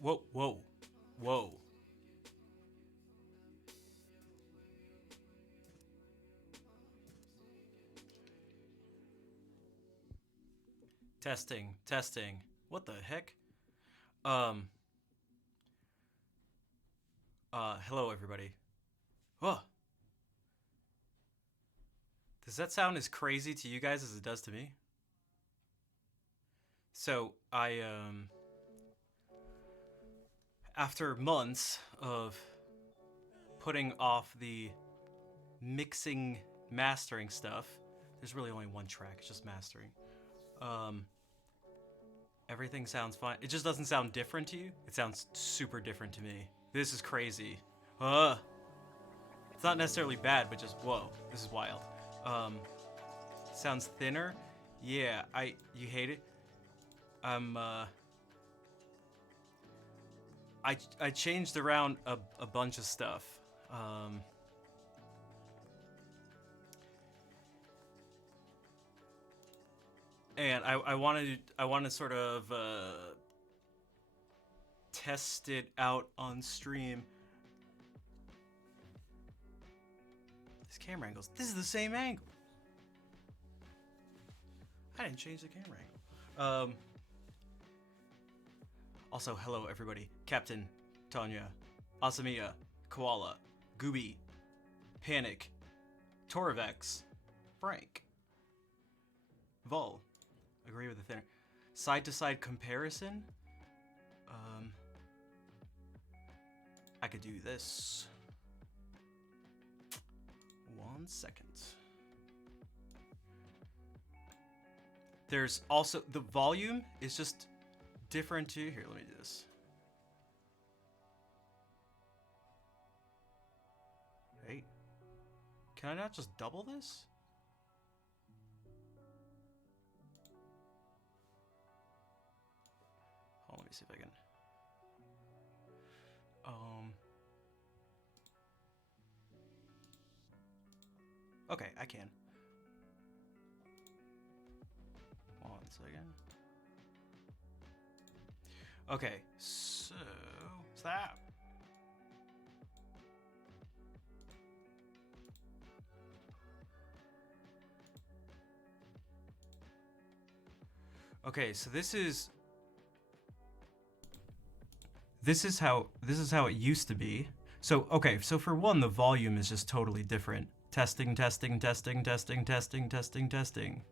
Whoa, whoa, whoa. Testing, testing. What the heck? Um, hello everybody. Oh, does that sound as crazy to you guys as it does to me? So, after months of putting off the mixing, mastering stuff, there's really only one track, it's just mastering. Um, Everything sounds fine. It just doesn't sound different to you. It sounds super different to me. This is crazy. It's not necessarily bad, but just whoa, this is wild. Um, Sounds thinner. Yeah, you hate it. I'm I changed around a bunch of stuff. Um, and I wanted to sort of test it out on stream. This camera angles. This is the same angle. I didn't change the camera angle. Also, hello everybody. Captain, Tanya, Asamiya, Koala, Gooby, Panic, Torvex, Frank, Vol. Agree with the thinner. Side to side comparison. I could do this. 1 second. There's also the volume is just different too. Here, let me do this. Hey, can I not just double this? Hold on, let me see if I can. Okay, I can. 1 second. Okay, so stop. Okay, so this is how it used to be. So okay, so for one, the volume is just totally different. Testing, testing, testing, testing, testing, testing, testing.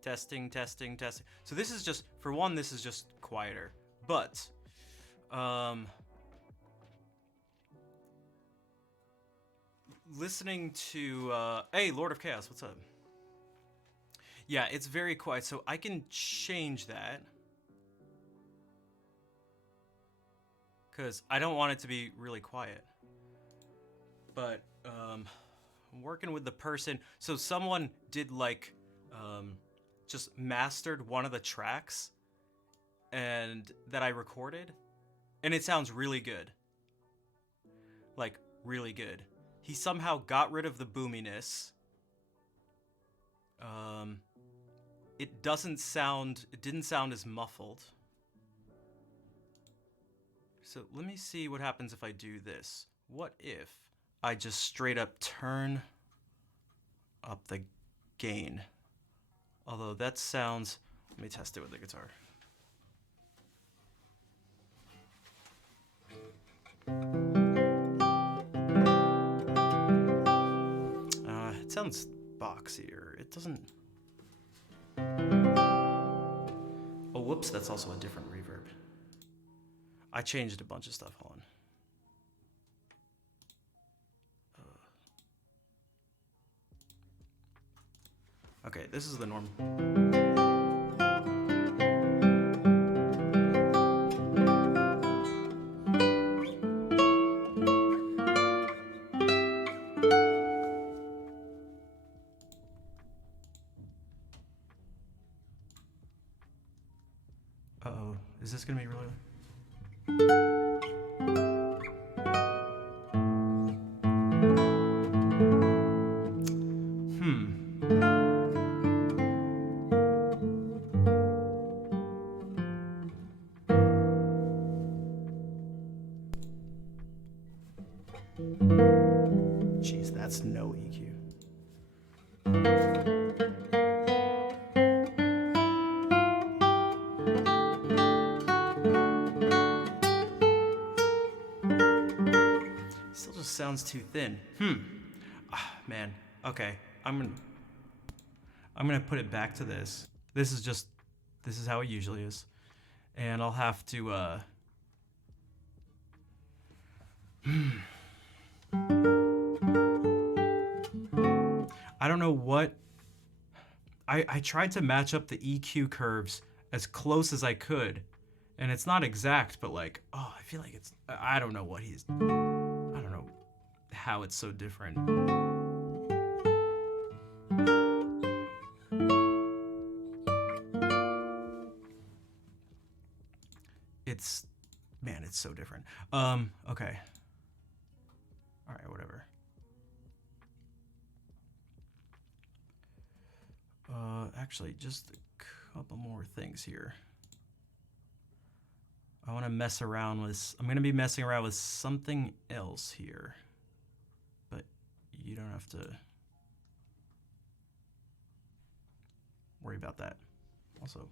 Testing, testing, testing. So this is just, for one, this is just quieter. But, listening to, hey, Lord of Chaos, what's up? Yeah, it's very quiet, so I can change that. Because I don't want it to be really quiet. But, I'm working with the person. So someone did, like, just mastered one of the tracks and that I recorded, and it sounds really good. Like, really good. He somehow got rid of the boominess. It didn't sound as muffled. So let me see what happens if I do this. What if I just straight up turn up the gain? Although that sounds, let me test it with the guitar. It sounds boxier. It doesn't. Oh, whoops, that's also a different reverb. I changed a bunch of stuff. Hold on. Okay, this is the norm. Uh-oh, is this gonna be really? Jeez, that's no EQ. Still just sounds too thin. Man. Okay. I'm gonna put it back to this. This is how it usually is. And I'll have to I don't know what I tried to match up the EQ curves as close as I could. And it's not exact, but like, oh, I feel like it's I don't know what I don't know how it's so different. Man, it's so different. Okay. All right, whatever. Actually, just a couple more things here. I want to mess around with, I'm going to be messing around with something else here. But you don't have to worry about that. Also,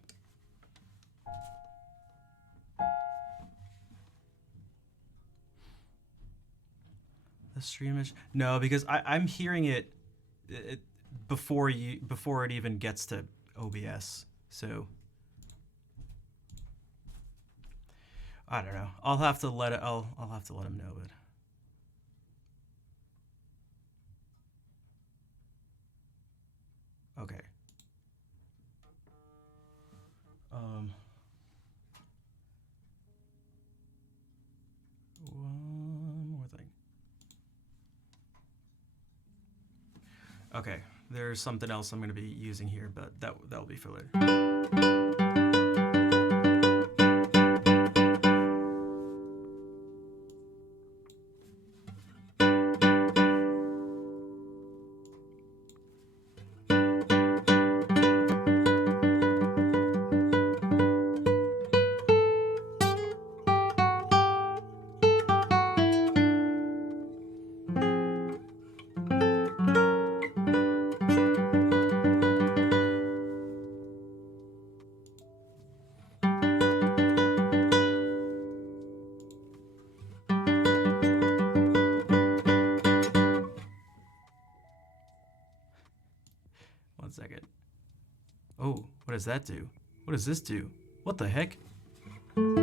the stream image? No, because I'm hearing it before it even gets to OBS. So I don't know. I'll have to let I'll have to let him know it. Okay. One more thing. Okay, there's something else I'm going to be using here, but that'll be for later. One second. Oh, what does that do? What does this do? What the heck? I'm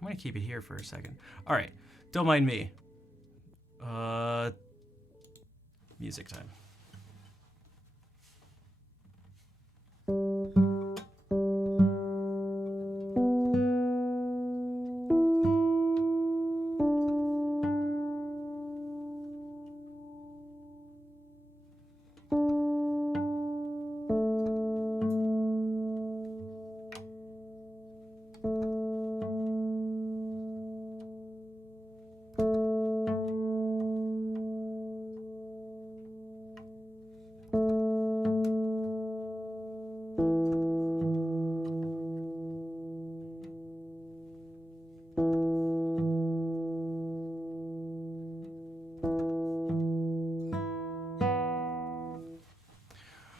gonna keep it here for a second. All right, don't mind me. Music time.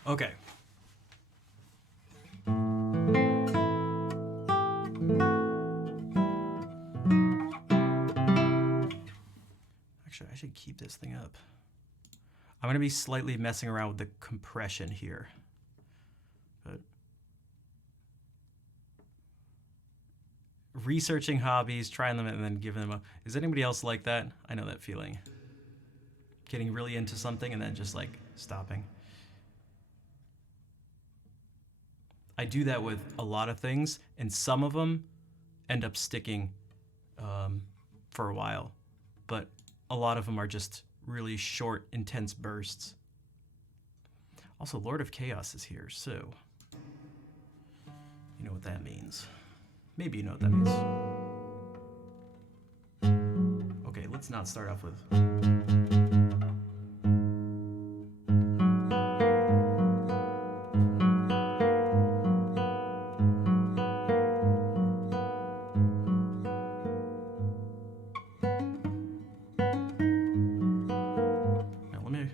Okay. Actually, I should keep this thing up. I'm going to be slightly messing around with the compression here. But researching hobbies, trying them, and then giving them up. Is anybody else like that? I know that feeling. Getting really into something and then just like stopping. I do that with a lot of things, and some of them end up sticking for a while, but a lot of them are just really short, intense bursts. Also, Lord of Chaos is here, so you know what that means. Maybe you know what that means. Okay, let's not start off with. Now let me.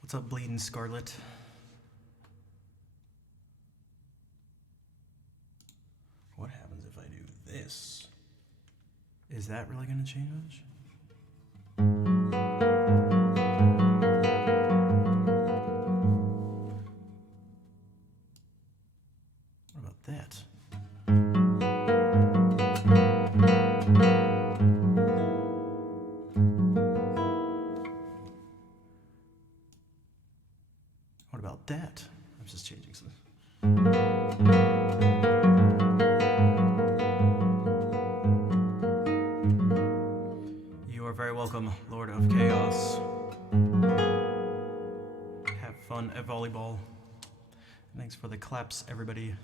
What's up, Bleeding Scarlet? What happens if I do this? Is that really gonna change? What about that? What about that? I'm just changing something. claps, everybody.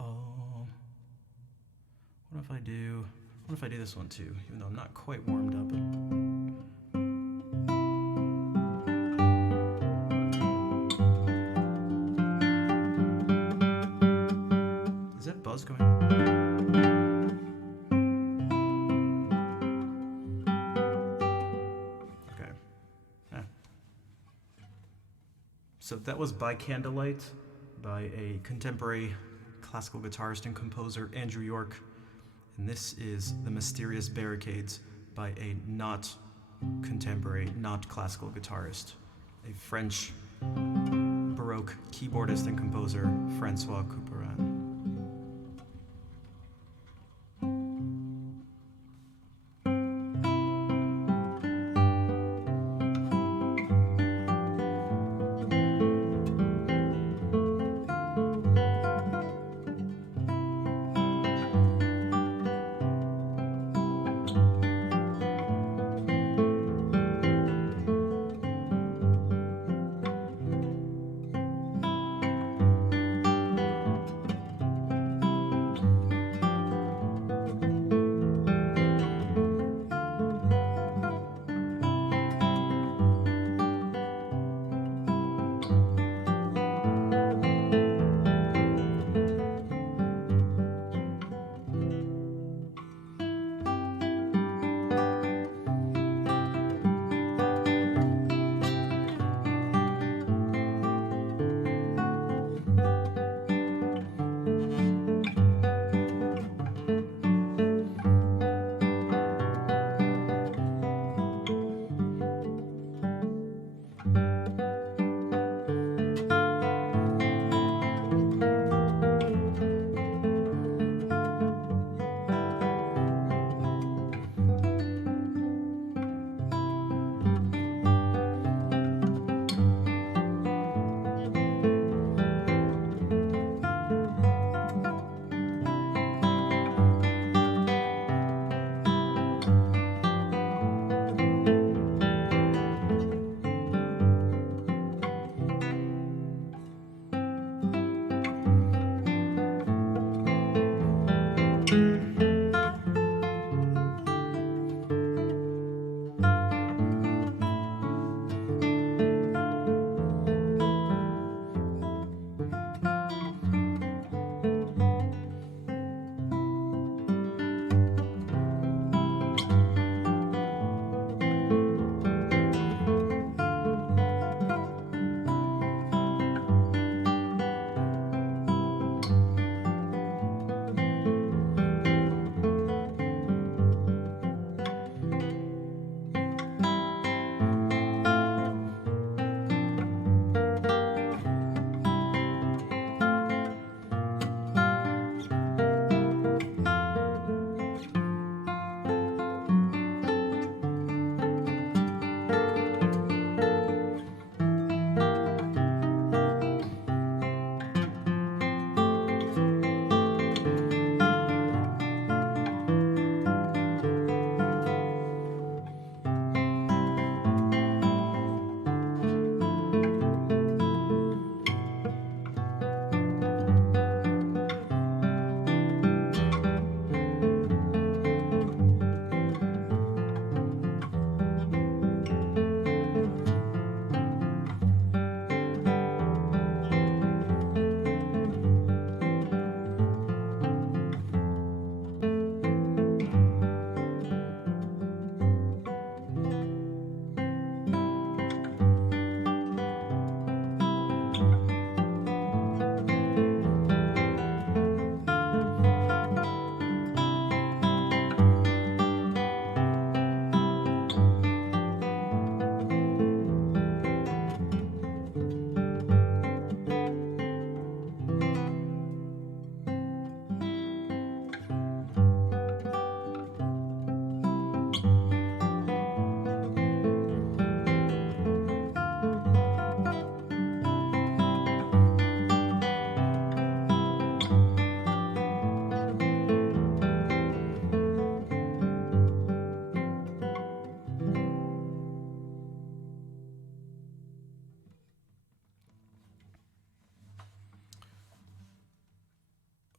Oh, what if I do this one too, even though I'm not quite warmed up. Is that buzz going? Okay. So that was By Candlelight by a contemporary classical guitarist and composer, Andrew York. And this is The Mysterious Barricades by a not contemporary, not classical guitarist, a French Baroque keyboardist and composer, Francois Couperin.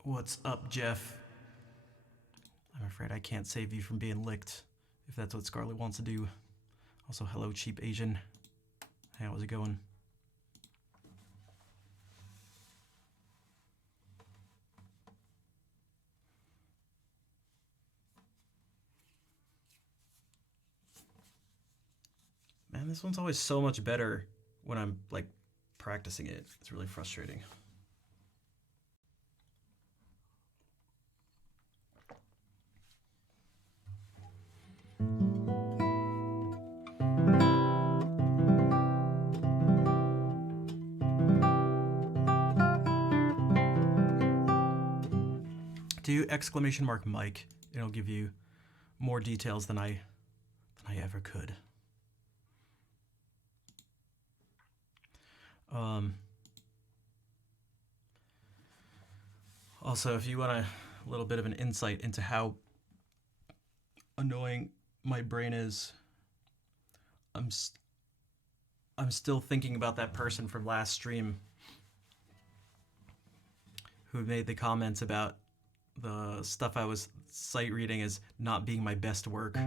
What's up, Jeff? I'm afraid I can't save you from being licked, if that's what Scarlet wants to do. Also, hello, cheap Asian. Hey, how's it going? Man, this one's always so much better when I'm, like, practicing it. It's really frustrating. Do exclamation mark Mike. It'll give you more details than I ever could. Also, if you want a little bit of an insight into how annoying my brain is, I'm still thinking about that person from last stream who made the comments about the stuff I was sight reading as not being my best work.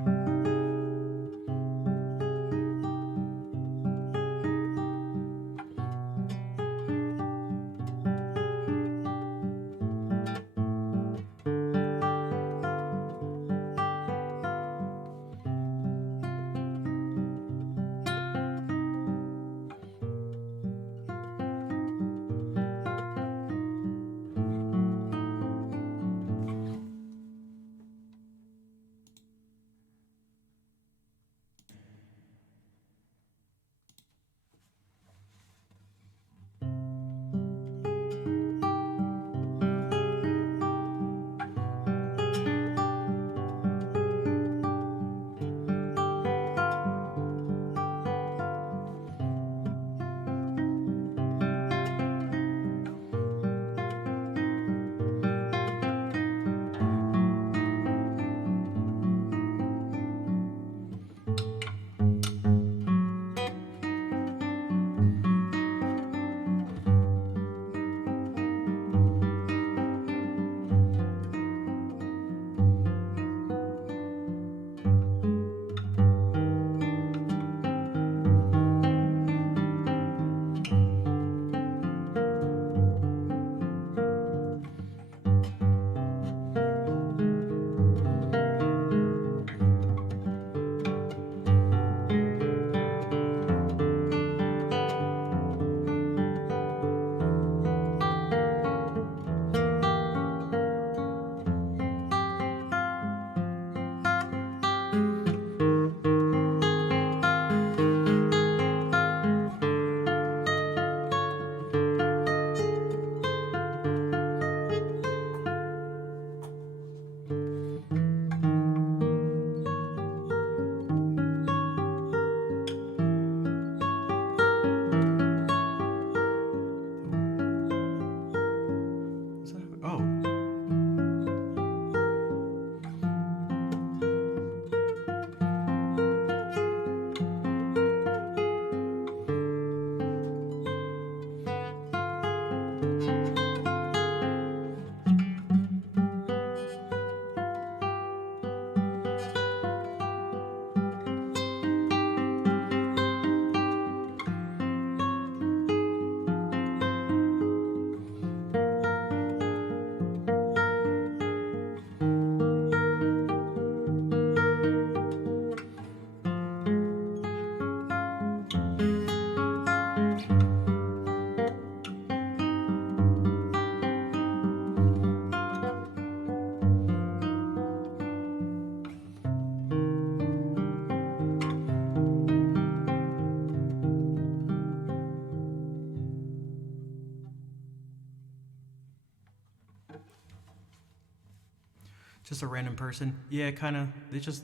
Just a random person. Yeah, kind of. They just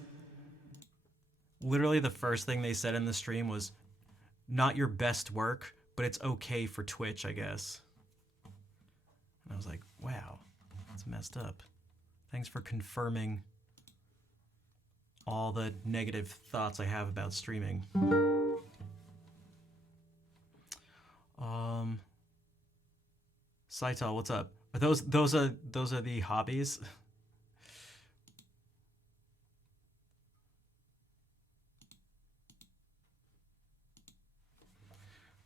literally the first thing they said in the stream was, "Not your best work, but it's okay for Twitch, I guess." And I was like, "Wow, that's messed up." Thanks for confirming all the negative thoughts I have about streaming. Saital, what's up? Are those are the hobbies?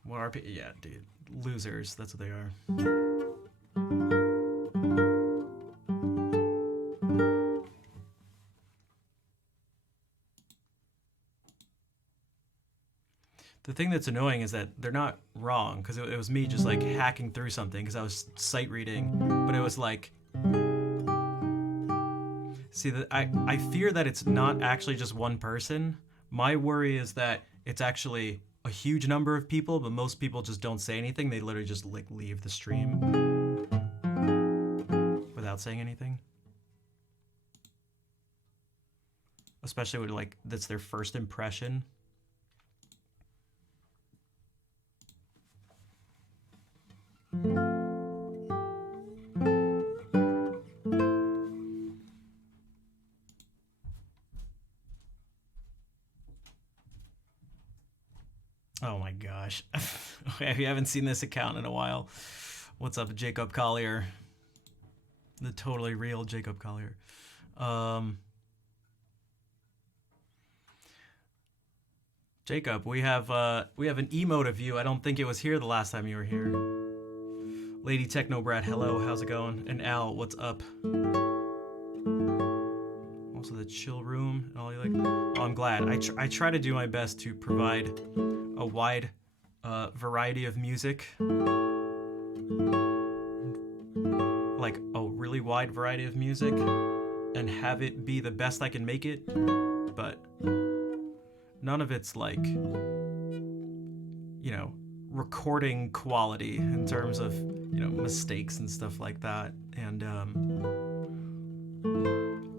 What are yeah, dude, losers. That's what they are. The thing that's annoying is that they're not wrong because it was me just like hacking through something because I was sight reading, but it was like, see that I fear that it's not actually just one person. My worry is that it's actually a huge number of people, but most people just don't say anything. They literally just like leave the stream without saying anything. Especially when like that's their first impression. Oh my gosh. If you haven't seen this account in a while, what's up, Jacob Collier? The totally real Jacob Collier. Jacob, we have an emote of you. I don't think it was here the last time you were here. Lady Technobrat, hello, how's it going? And Al, what's up? Also the chill room and all you like. Oh, I'm glad. I try to do my best to provide a wide variety of music. Like a really wide variety of music and have it be the best I can make it. But none of it's like, you know, recording quality in terms of, you know, mistakes and stuff like that. And,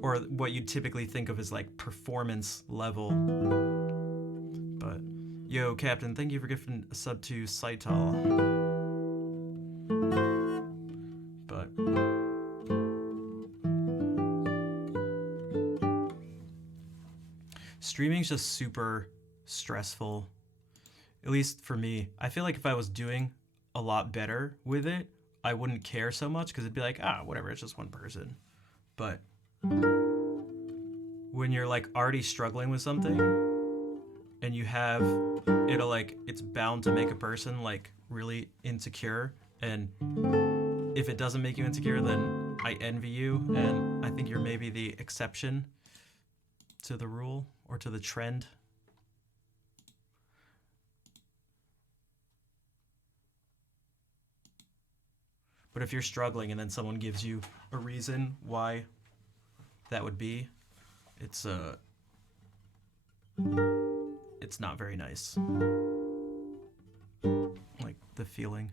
or what you typically think of as like performance level. But, yo, Captain, thank you for gifting a sub to Saital. But, streaming's just super stressful, at least for me. I feel like if I was doing a lot better with it, I wouldn't care so much because it'd be like, whatever, it's just one person. But when you're like already struggling with something and you have it'll like, it's bound to make a person like really insecure, and if it doesn't make you insecure, then I envy you, and I think you're maybe the exception to the rule or to the trend. But if you're struggling and then someone gives you a reason why that would be, it's not very nice. Like the feeling.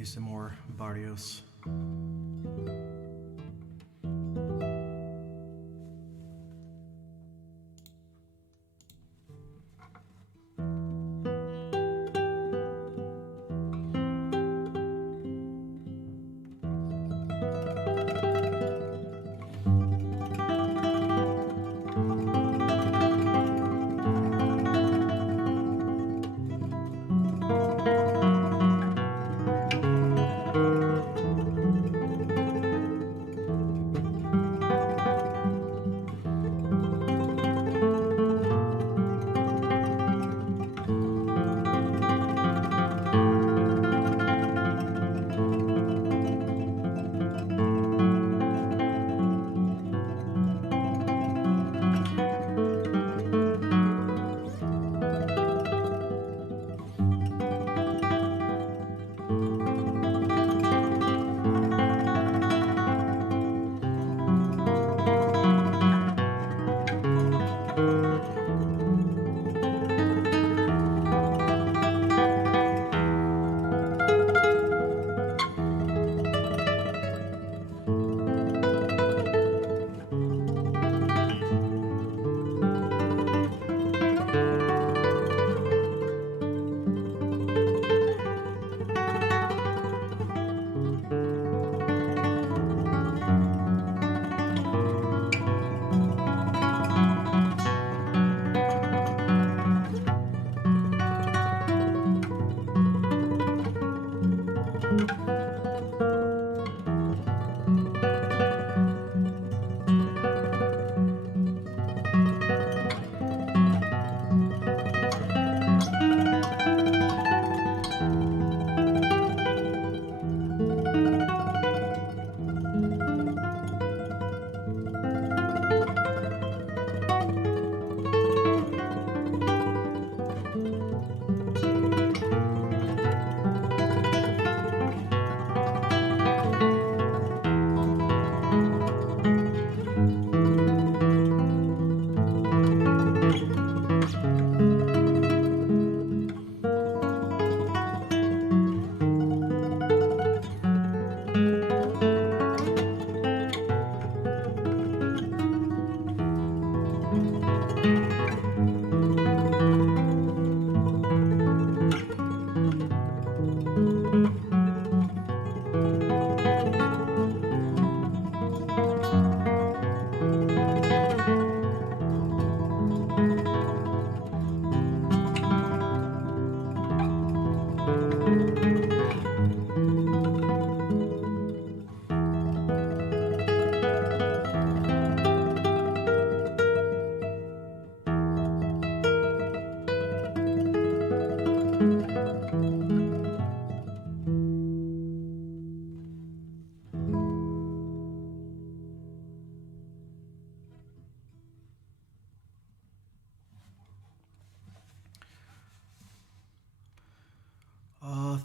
need some more Barrios.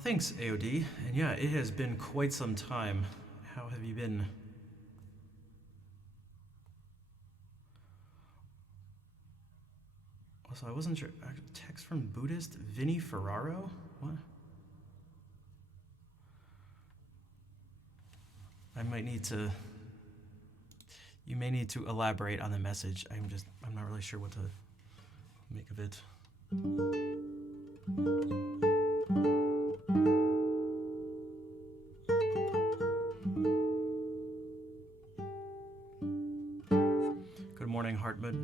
Thanks, AOD. And yeah, it has been quite some time. How have you been? Also, I wasn't sure. Text from Buddhist Vinny Ferraro? What? I might need to. You may need to elaborate on the message. I'm not really sure what to make of it. Good morning, Hartmut.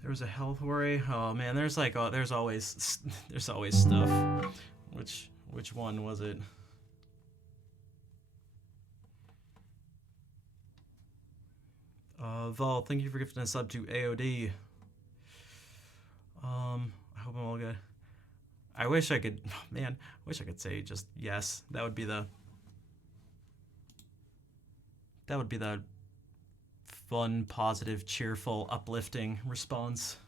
There was a health worry. Oh man, there's always stuff. Which one was it? Vol, thank you for gifting a sub to AOD. I hope I'm all good. I wish I could, man, I wish I could say just yes. That would be the fun, positive, cheerful, uplifting response.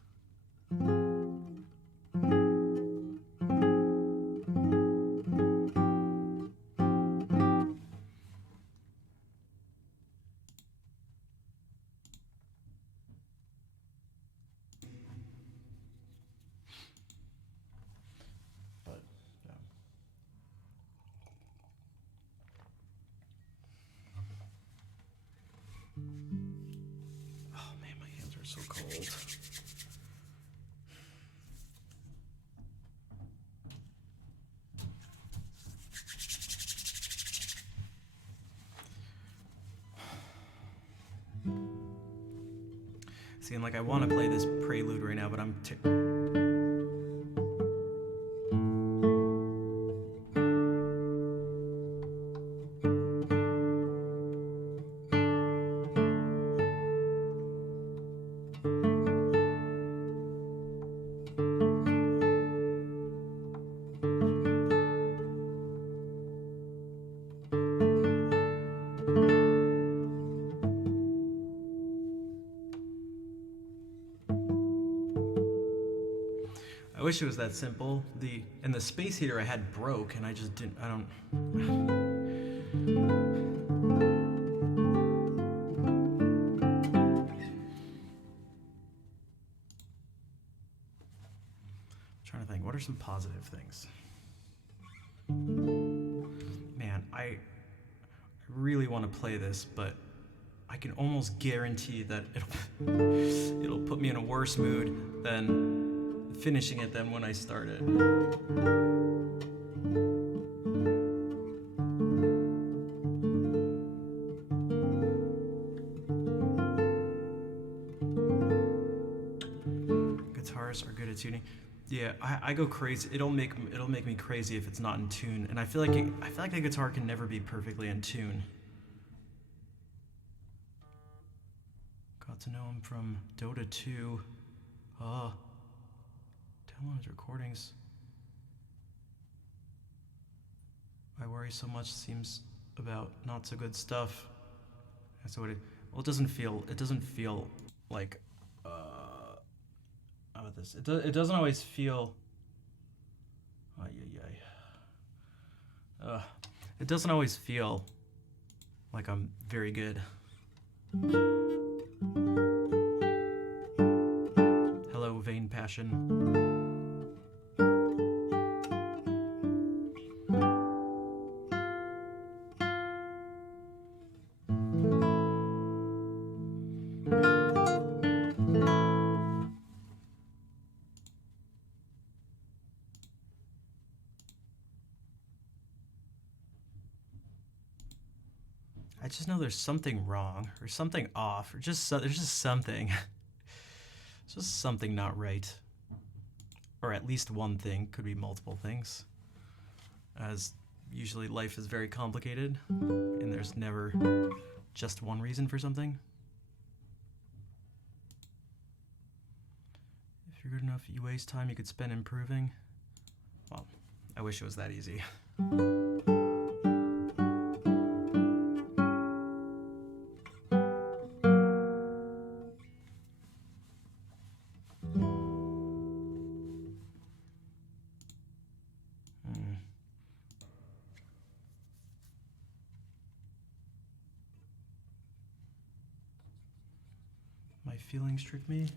so cold. See, and like I want to play this prelude right now, but I'm I wish it was that simple. The space heater I had broke, and I just didn't. I don't. I'm trying to think. What are some positive things? Man, I really want to play this, but I can almost guarantee that it'll put me in a worse mood than finishing it than when I started. Guitarists are good at tuning. Yeah, I go crazy. It'll make me crazy if it's not in tune, and I feel like the guitar can never be perfectly in tune. Got to know him from Dota 2. Download his recordings. I worry so much seems about not so good stuff. That's what it. Well, it doesn't feel like. How about this? It doesn't always feel. It doesn't always feel like I'm very good. Hello, vain passion. I just know there's something wrong, or something off, or there's just something. It's just something not right. Or at least one thing, could be multiple things. As usually life is very complicated, and there's never just one reason for something. If you're good enough, you waste time you could spend improving. Well, I wish it was that easy. My feelings trick me.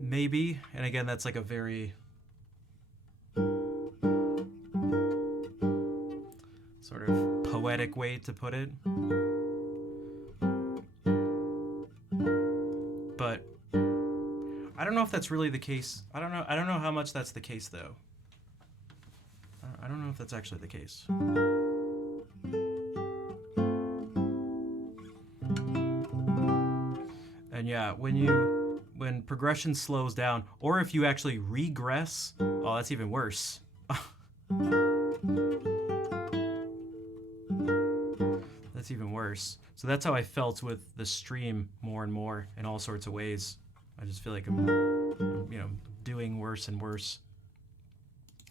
Maybe, and again, that's like a very sort of poetic way to put it. But I don't know if that's really the case. I don't know how much that's the case, though. I don't know if that's actually the case. And yeah, when progression slows down, or if you actually regress, oh, that's even worse. That's even worse. So that's how I felt with the stream more and more in all sorts of ways. I just feel like I'm doing worse and worse.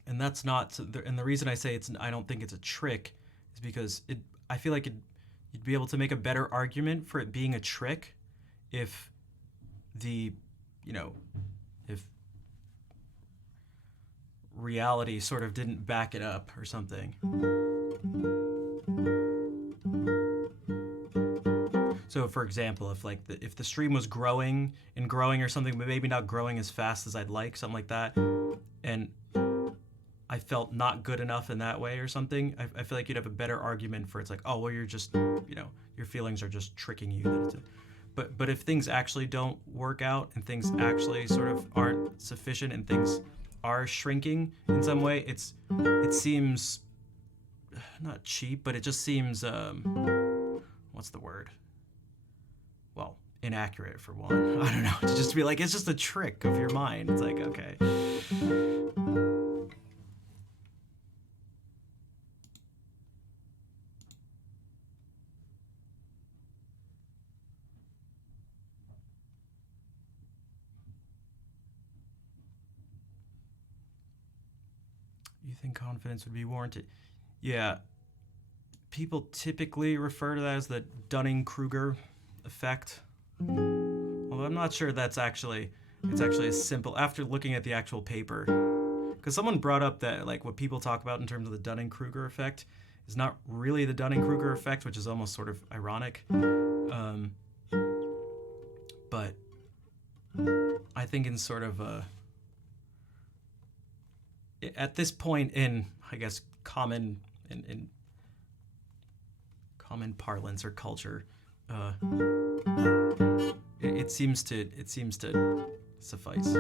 And that's not, and the reason I say I don't think it's a trick is because I feel like you'd be able to make a better argument for it being a trick if if reality sort of didn't back it up or something. So for example, if the stream was growing or something, but maybe not growing as fast as I'd like, something like that, and I felt not good enough in that way or something, I feel like you'd have a better argument for it's like, oh, well, you're just, your feelings are just tricking you. But if things actually don't work out and things actually sort of aren't sufficient and things are shrinking in some way, it seems not cheap, but it just seems what's the word? Well, inaccurate for one. I don't know. To just be like, it's just a trick of your mind. It's like, okay. You think confidence would be warranted? Yeah. People typically refer to that as the Dunning-Kruger effect. Although I'm not sure it's actually as simple after looking at the actual paper. Because someone brought up that like what people talk about in terms of the Dunning-Kruger effect is not really the Dunning-Kruger effect, which is almost sort of ironic. But I think in sort of at this point in, I guess, common parlance or culture, it seems to suffice.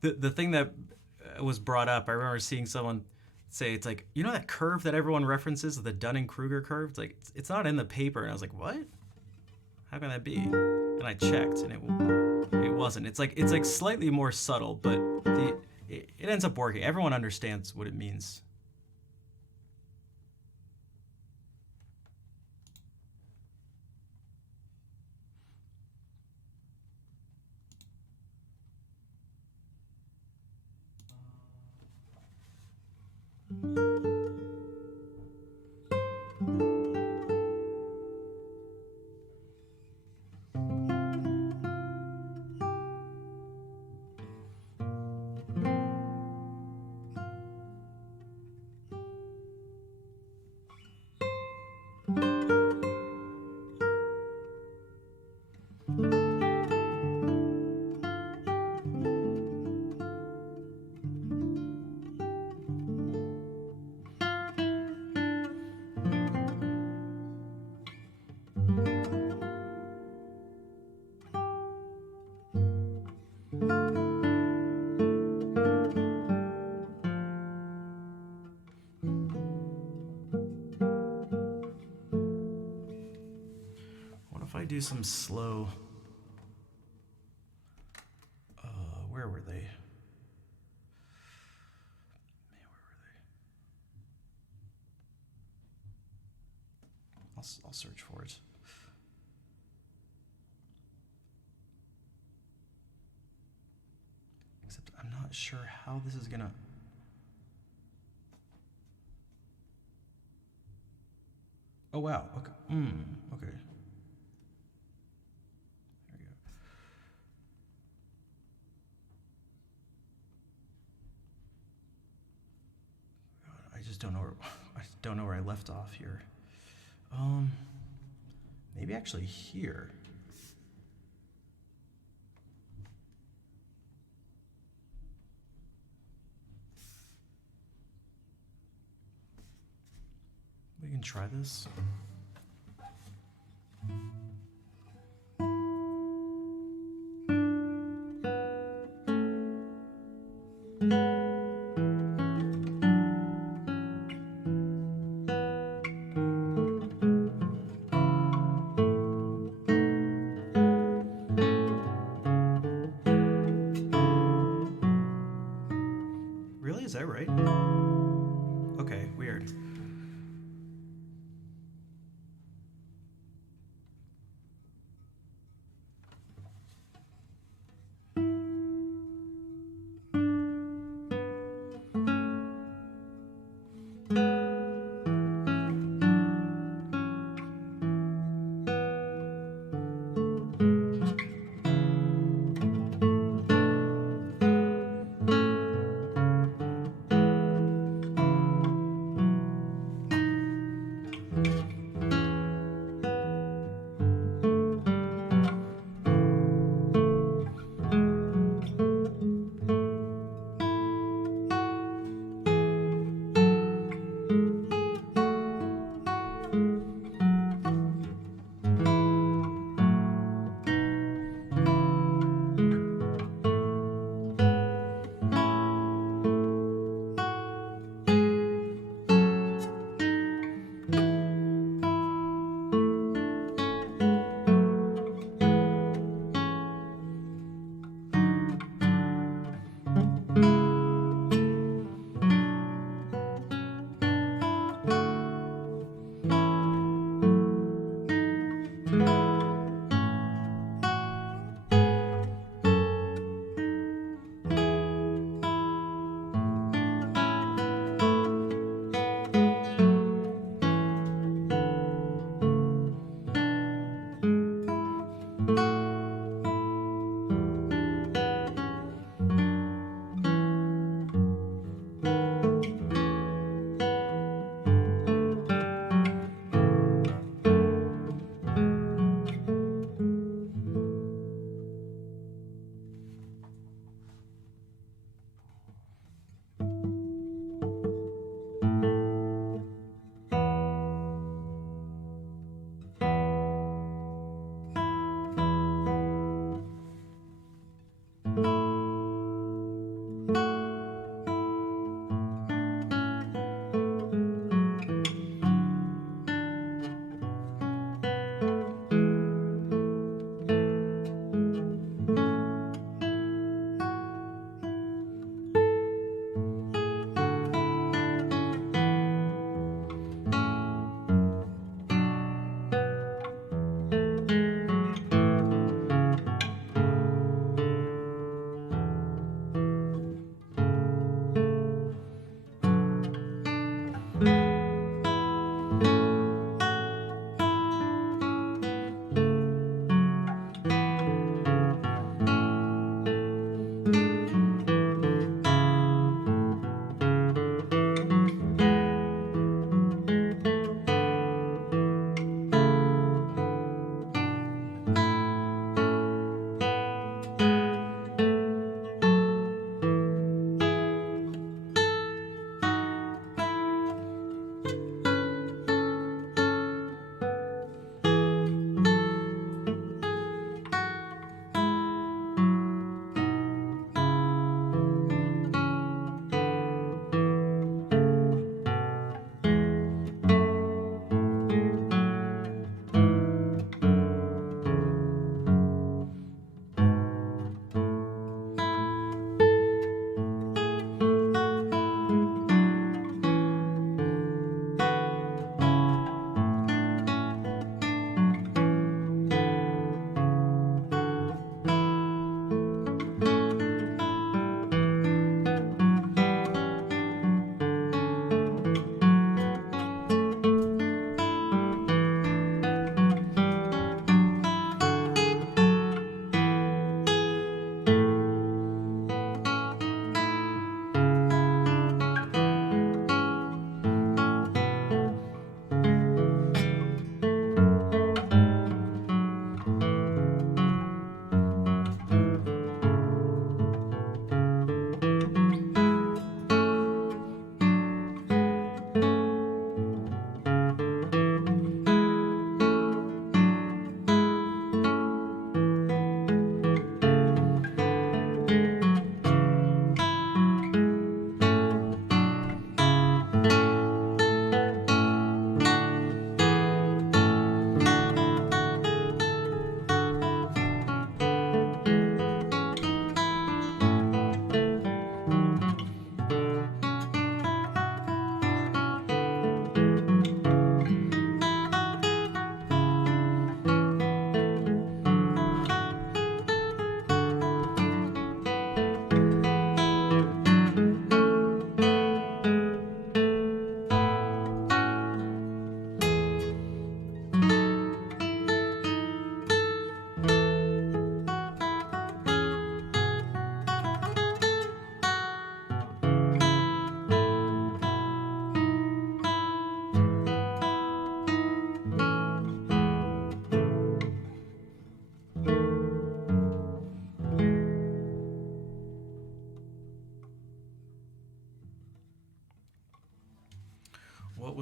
The thing that was brought up, I remember seeing someone say, it's like, you know that curve that everyone references, the Dunning-Kruger curve? It's like, it's not in the paper. And I was like, what? How can that be? And I checked, and it wasn't. It's like slightly more subtle, but it ends up working. Everyone understands what it means. What if I do some slow? Where were they? I'll search for it. Except I'm not sure how this is gonna. Oh wow. Okay. Okay. There we go. God, I just don't know where I left off here. Maybe actually here. We can try this. Really? Is that right? Okay, weird.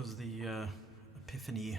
was the epiphany.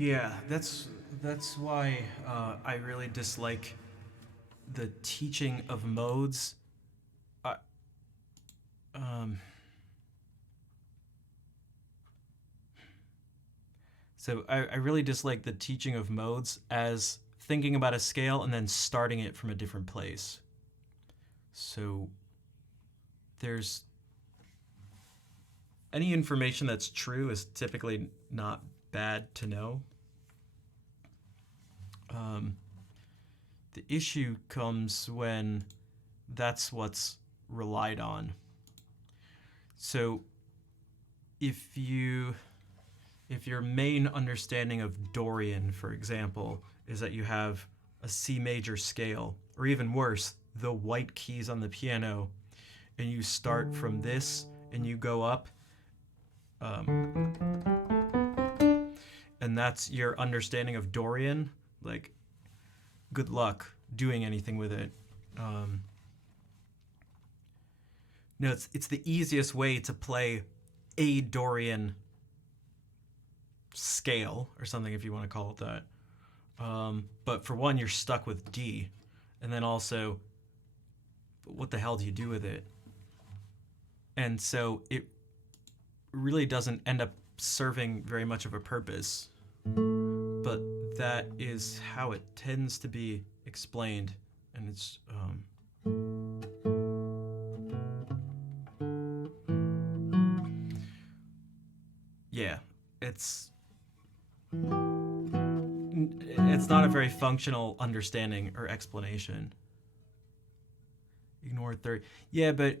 Yeah, that's why I really dislike the teaching of modes. I, um, so I really dislike the teaching of modes as thinking about a scale and then starting it from a different place. So there's any information that's true is typically not bad to know. The issue comes when that's what's relied on. So if your main understanding of Dorian, for example, is that you have a C major scale, or even worse, the white keys on the piano, and you start from this and you go up, and that's your understanding of Dorian, like, good luck doing anything with it. No, it's the easiest way to play a Dorian scale or something, if you want to call it that. But for one, you're stuck with D, and then also, what the hell do you do with it? And so it really doesn't end up serving very much of a purpose. But that is how it tends to be explained, and it's yeah, it's not a very functional understanding or explanation. Ignore third. Yeah, but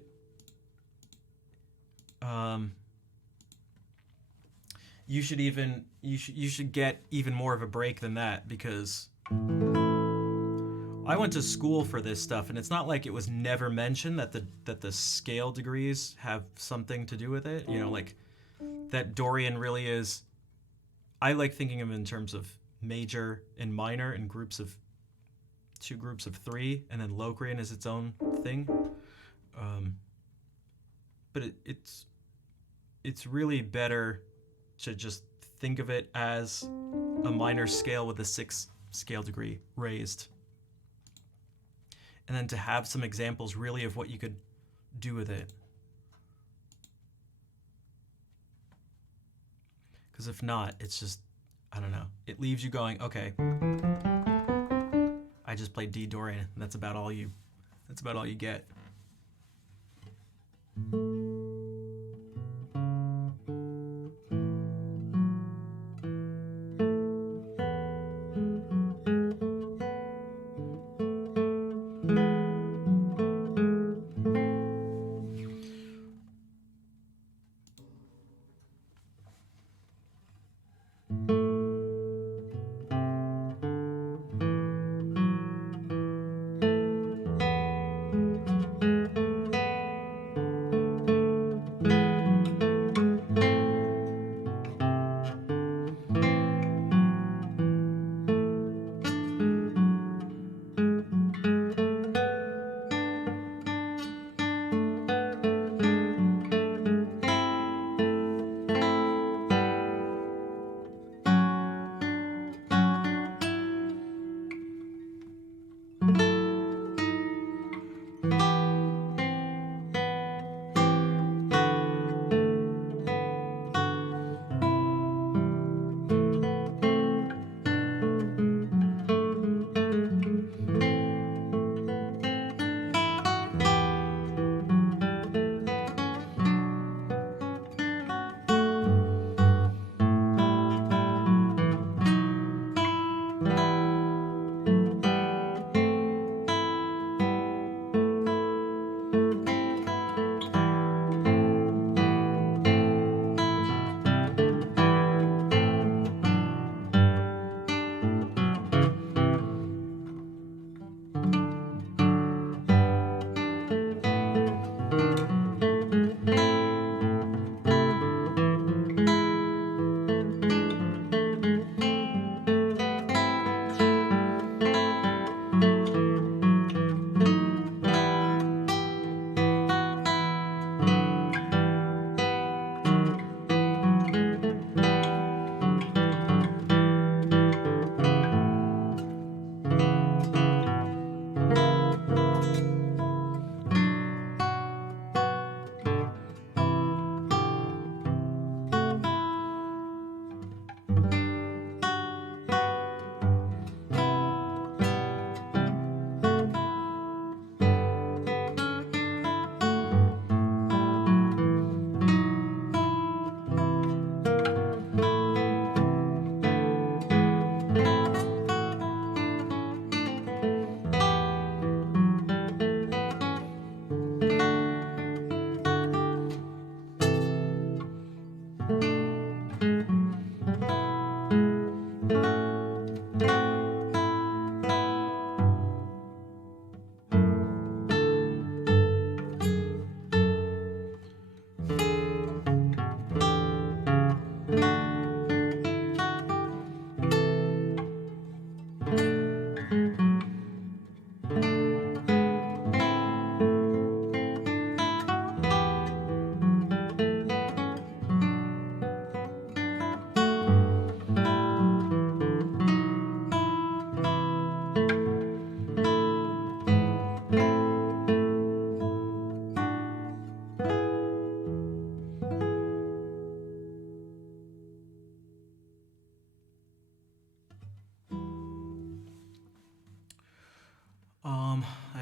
you should get even more of a break than that, because I went to school for this stuff, and it's not like it was never mentioned that the scale degrees have something to do with it. You know, like that Dorian really is. I like thinking of it in terms of major and minor in two groups of three, and then Locrian is its own thing. But it's really better to just think of it as a minor scale with a 6th scale degree raised. And then to have some examples really of what you could do with it. Because if not, it's just, I don't know. It leaves you going, okay, I just play D Dorian. That's about all you get.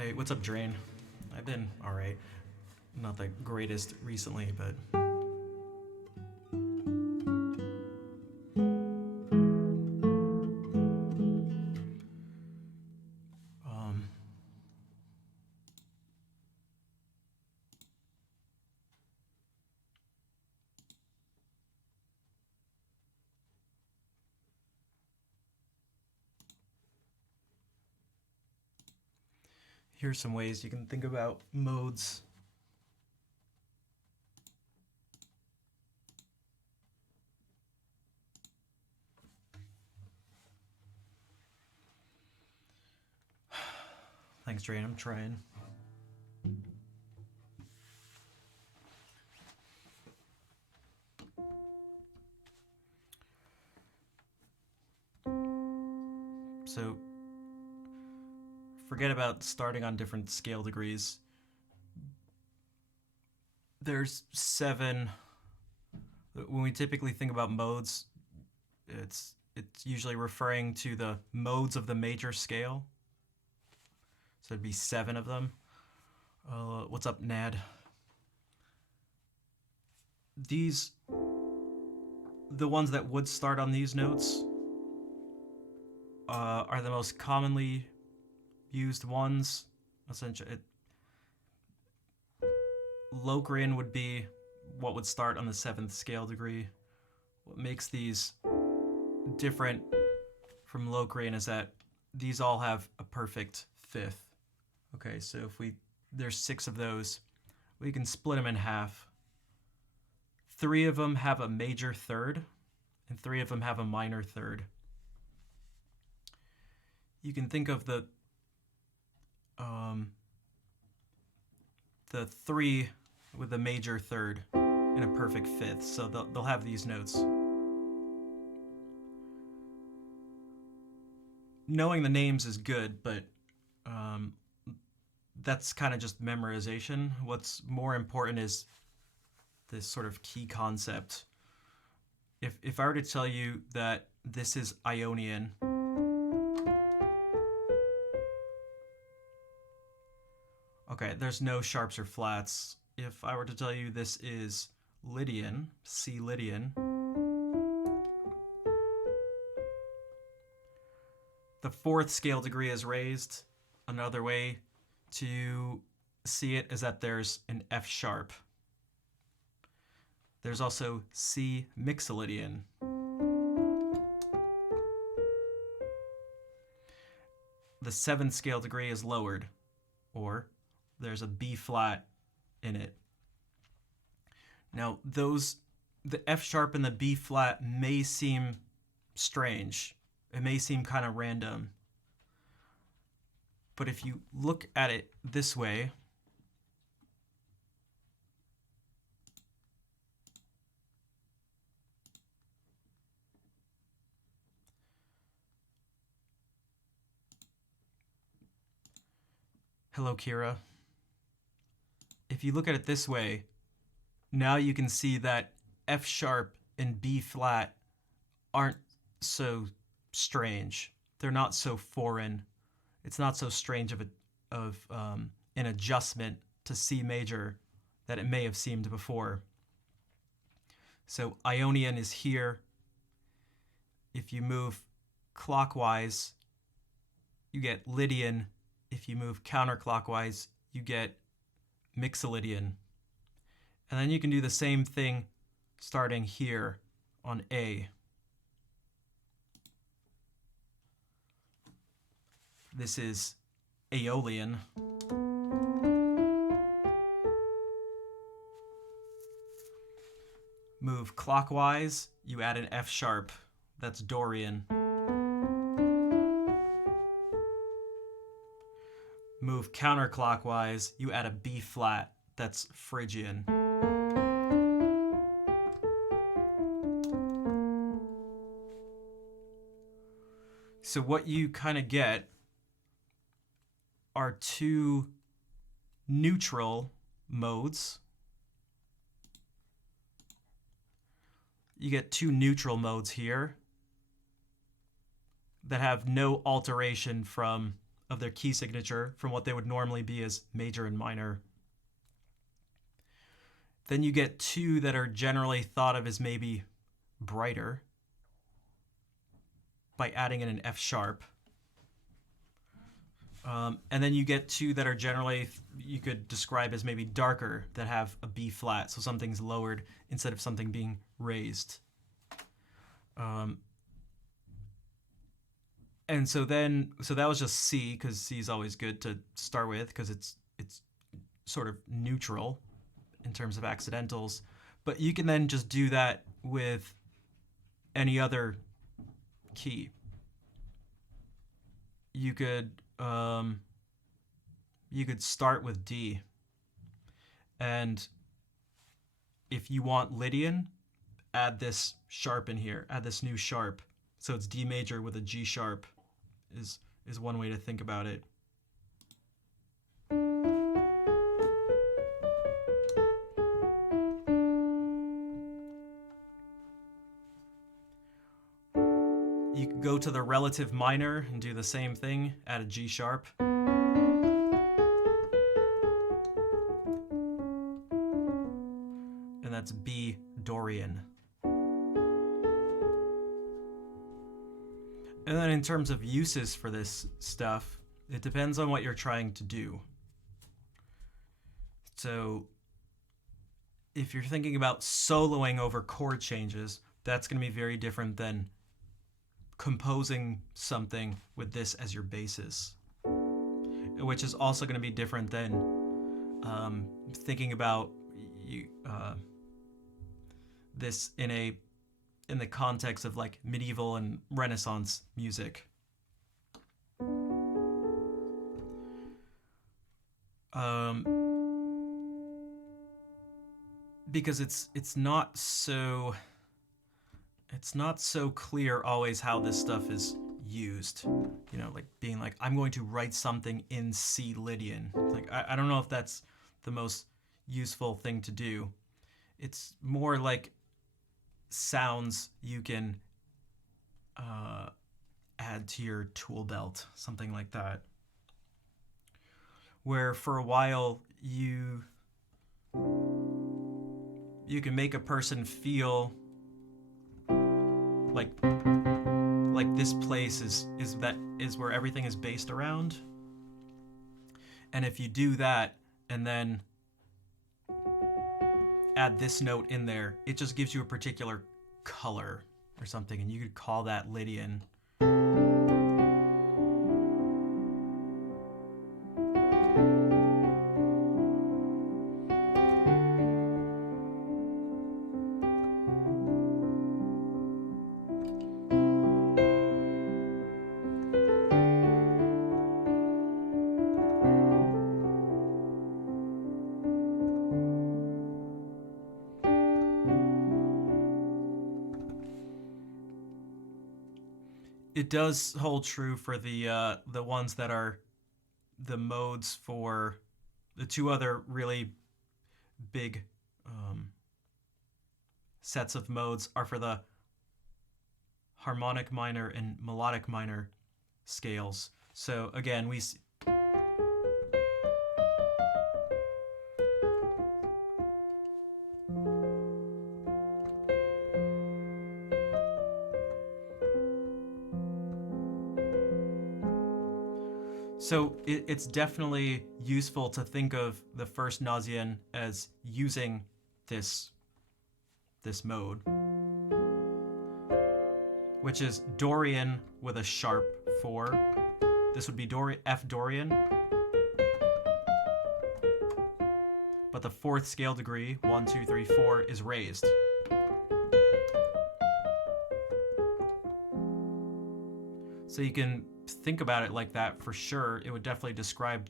Hey, what's up, Drain? I've been alright. Not the greatest recently, but um, here's some ways you can think about modes. Thanks, Drain. I'm trying. So, forget about starting on different scale degrees. There's 7. When we typically think about modes, it's usually referring to the modes of the major scale. So it'd be 7 of them. What's up, Nad? These, the ones that would start on these notes, are the most commonly used ones. Essentially, Locrian would be what would start on the 7th scale degree. What makes these different from Locrian is that these all have a perfect 5th. Okay, so if there's 6 of those, we can split them in half. 3 of them have a major 3rd, and 3 of them have a minor 3rd. You can think of the 3 with a major 3rd and a perfect 5th, so they'll have these notes. Knowing the names is good, but that's kind of just memorization. What's more important is this sort of key concept. If I were to tell you that this is Ionian, okay, there's no sharps or flats. If I were to tell you this is Lydian, C Lydian, the 4th scale degree is raised. Another way to see it is that there's an F sharp. There's also C Mixolydian. The 7th scale degree is lowered, or there's a B flat in it. Now, the F sharp and the B flat may seem strange. It may seem kind of random. But if you look at it this way, hello, Kira. If you look at it this way, now you can see that F sharp and B flat aren't so strange. They're not so foreign. It's not so strange of an adjustment to C major that it may have seemed before. So Ionian is here. If you move clockwise, you get Lydian. If you move counterclockwise, you get Mixolydian. And then you can do the same thing starting here on A. This is Aeolian. Move clockwise, you add an F sharp. That's Dorian. Move counterclockwise, you add a B flat. That's Phrygian. So what you kind of get are 2 neutral modes. You get 2 neutral modes here that have no alteration of their key signature from what they would normally be as major and minor. Then you get 2 that are generally thought of as maybe brighter by adding in an F sharp. And then you get 2 that are generally, you could describe as maybe darker, that have a B flat, so something's lowered instead of something being raised. And so that was just C, because C is always good to start with, because it's sort of neutral in terms of accidentals. But you can then just do that with any other key. You could start with D, and if you want Lydian, add this sharp in here, add this new sharp, so it's D major with a G sharp is one way to think about it. You could go to the relative minor and do the same thing, add a G sharp. and that's B Dorian. And then in terms of uses for this stuff, it depends on what you're trying to do. So if you're thinking about soloing over chord changes, that's going to be very different than composing something with this as your basis, which is also going to be different than thinking about this in the context of like medieval and Renaissance music. Because it's not so clear always how this stuff is used. You know, like being like, I'm going to write something in C Lydian. Like I don't know if that's the most useful thing to do. It's more like sounds you can add to your tool belt, something like that. Where for a while you can make a person feel like this place is where everything is based around. And if you do that and then add this note in there, it just gives you a particular color or something, and you could call that Lydian. It does hold true for the ones that are the modes for the two other really big sets of modes are for the harmonic minor and melodic minor scales. So again, we see So it's definitely useful to think of the first Nausian as using this mode, which is Dorian with a sharp 4. This would be F Dorian, but the 4th scale degree, 1, 2, 3, 4, is raised. So you can think about it like that for sure. It would definitely describe,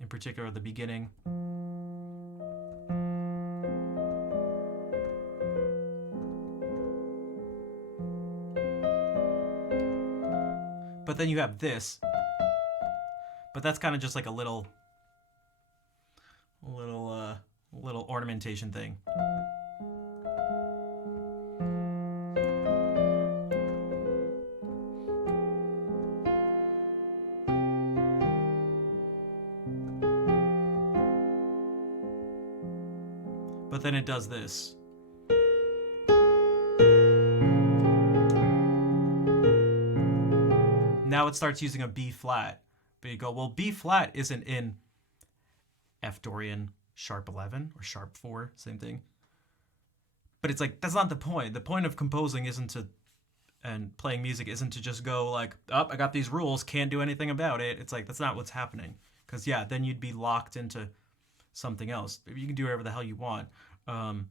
in particular, the beginning. But then you have this. But that's kind of just like a little ornamentation thing. But then it does this. Now it starts using a B flat. But you go, well, B flat isn't in F Dorian sharp 11 or sharp 4, same thing. But it's like, that's not the point. The point of composing isn't to, and playing music isn't to just go like, oh, I got these rules, can't do anything about it. It's like, that's not what's happening. Because yeah, then you'd be locked into something else. You can do whatever the hell you want. And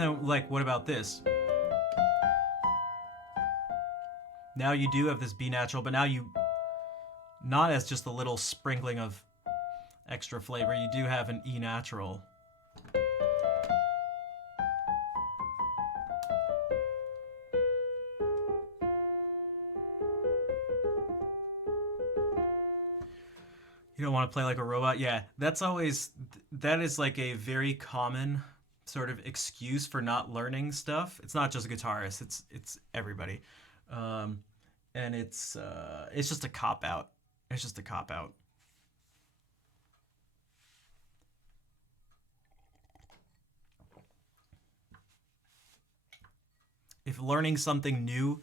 then, like, what about this? Now you do have this B natural, but now you, not as just a little sprinkling of extra flavor, you do have an E natural. You don't want to play like a robot? Yeah, that is like a very common sort of excuse for not learning stuff. It's not just guitarists, it's everybody. Um, and it's just a cop out. It's just a cop out. If learning something new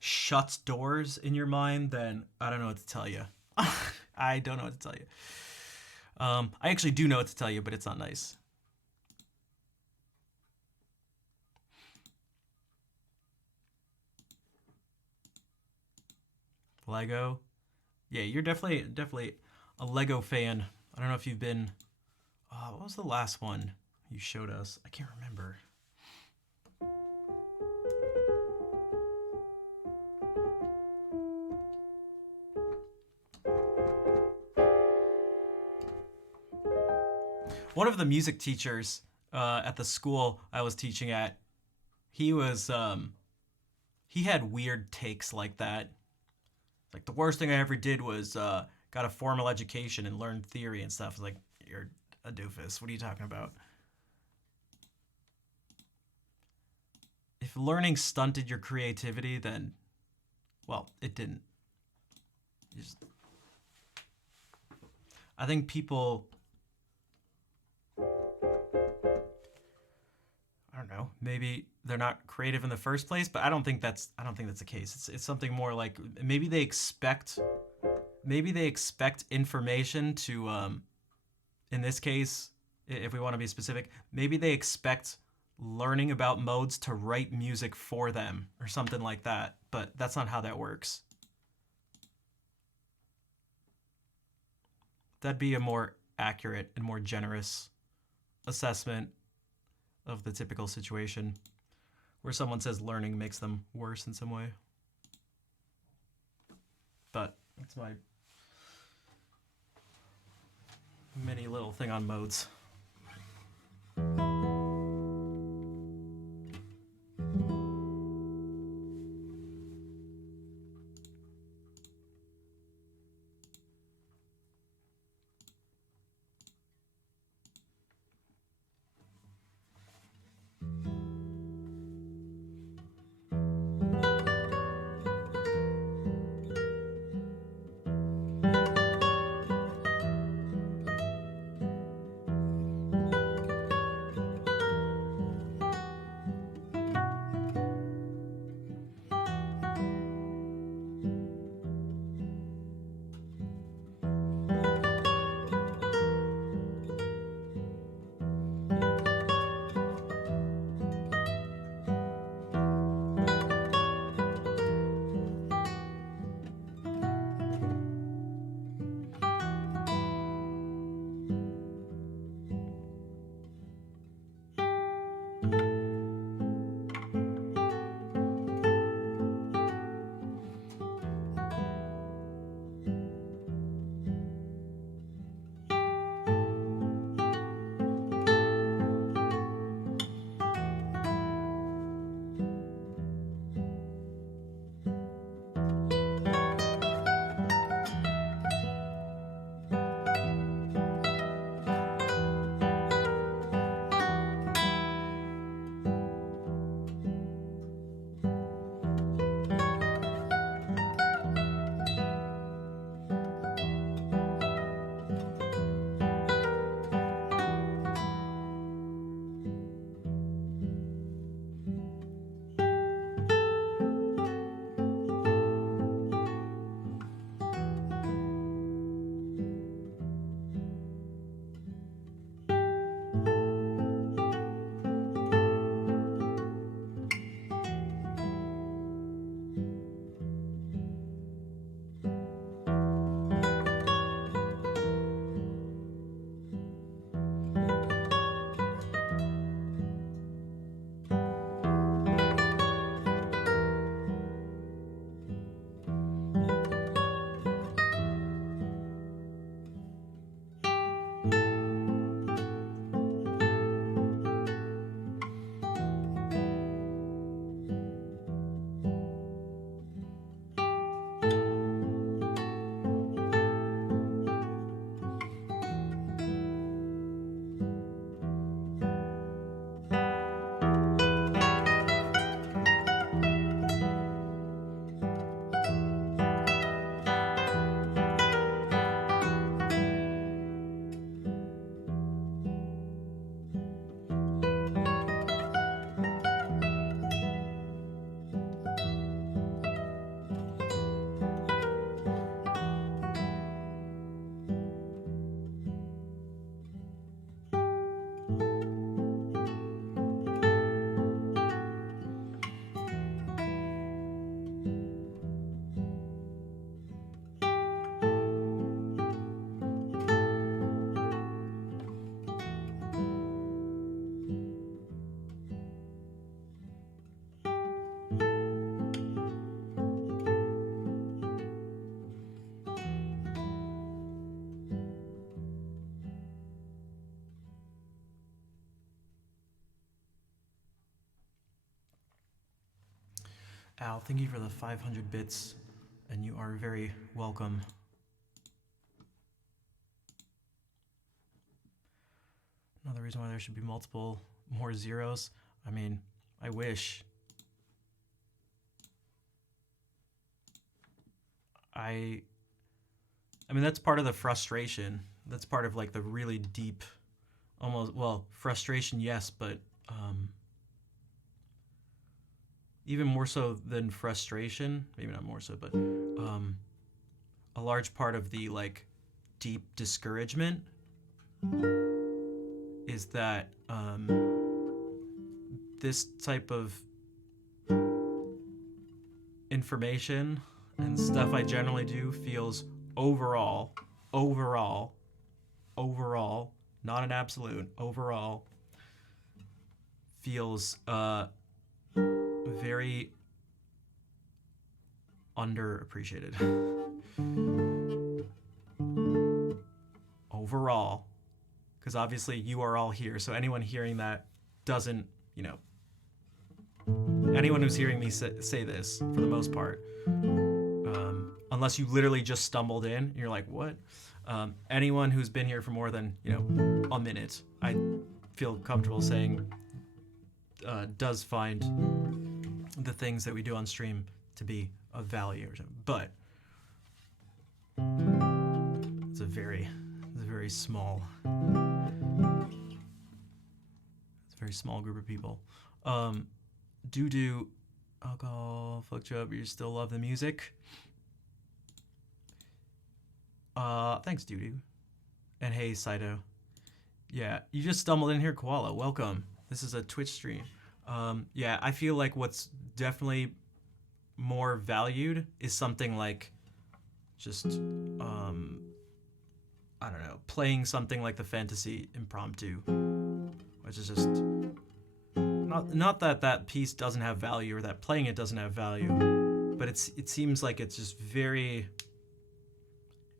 shuts doors in your mind, then I don't know what to tell you. I don't know what to tell you. I actually do know what to tell you, but it's not nice. Lego. Yeah, you're definitely a Lego fan. I don't know if you've been. What was the last one you showed us? I can't remember. One of the music teachers at the school I was teaching at, he was he had weird takes like that. Like the worst thing I ever did was got a formal education and learned theory and stuff. It's like you're a doofus. What are you talking about? If learning stunted your creativity, then well, it didn't. Just, I think people I don't know. Maybe they're not creative in the first place, but I don't think that's the case. It's something more like maybe they expect information to in this case, if we want to be specific, maybe they expect learning about modes to write music for them or something like that, but that's not how that works. That'd be a more accurate and more generous assessment of the typical situation where someone says learning makes them worse in some way. But that's my mini little thing on modes. Al, thank you for the 500 bits, and you are very welcome. Another reason why there should be more zeros. I mean, I wish. I mean, that's part of the frustration. That's part of like the really deep, frustration, yes, but even more so than frustration, maybe not more so, but a large part of the like deep discouragement is that this type of information and stuff I generally do feels overall, not an absolute, overall, feels very underappreciated. Overall, because obviously you are all here, so anyone hearing that doesn't, anyone who's hearing me say this, for the most part, unless you literally just stumbled in and you're like, what? Anyone who's been here for more than, a minute, I feel comfortable saying, does find the things that we do on stream to be of value or something. But it's a very small, group of people. Doo-doo, alcohol, fucked you up, you still love the music. Thanks, Doo-doo. And hey, Saito. Yeah, you just stumbled in here, Koala. Welcome. This is a Twitch stream. Yeah, I feel like what's definitely more valued is something like just, I don't know, playing something like the Fantasy Impromptu, which is just, not that piece doesn't have value or that playing it doesn't have value, but it seems like it's just very,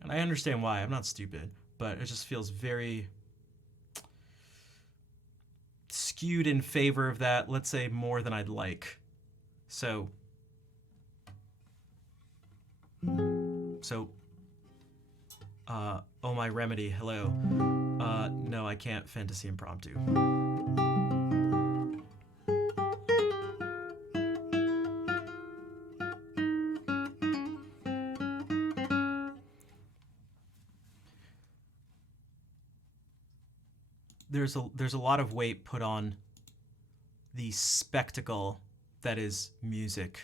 and I understand why, I'm not stupid, but it just feels very skewed in favor of that, let's say, more than I'd like. So, oh my remedy, hello. No, I can't Fantasy Impromptu. There's a lot of weight put on the spectacle that is music.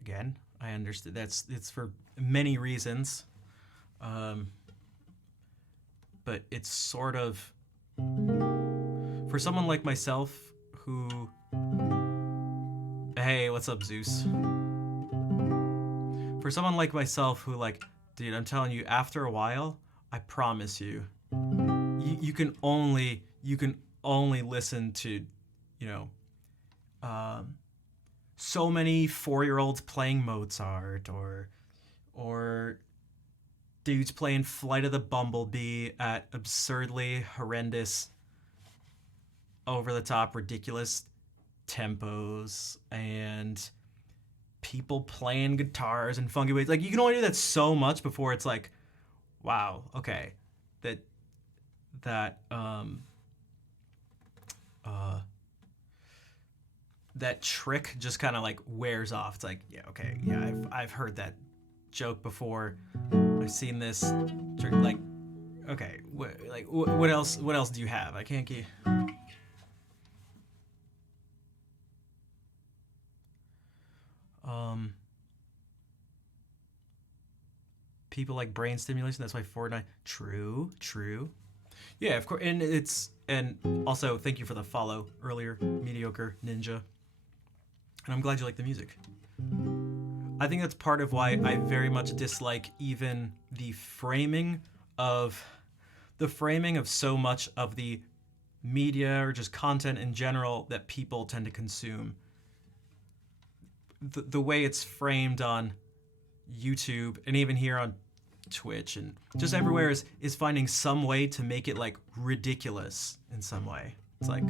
Again, I understand it's for many reasons, but it's sort of for someone like myself who, hey, what's up, Zeus? For someone like myself who like, dude, I'm telling you, after a while, I promise you, you can only listen to, so many 4-year-olds playing Mozart or dudes playing Flight of the Bumblebee at absurdly horrendous, over-the-top, ridiculous tempos, and people playing guitars in funky ways. Like, you can only do that so much before it's like, wow, okay, that trick just kind of like wears off. It's like, yeah, okay, yeah, I've heard that joke before. I've seen this trick. Like, okay, what else do you have? I can't keep. People like brain stimulation. That's why Fortnite. True. Yeah, of course, and also thank you for the follow earlier, Mediocre Ninja. And I'm glad you like the music. I think that's part of why I very much dislike even the framing of so much of the media or just content in general that people tend to consume. The way it's framed on YouTube and even here on Twitch and just everywhere is finding some way to make it like ridiculous in some way. It's like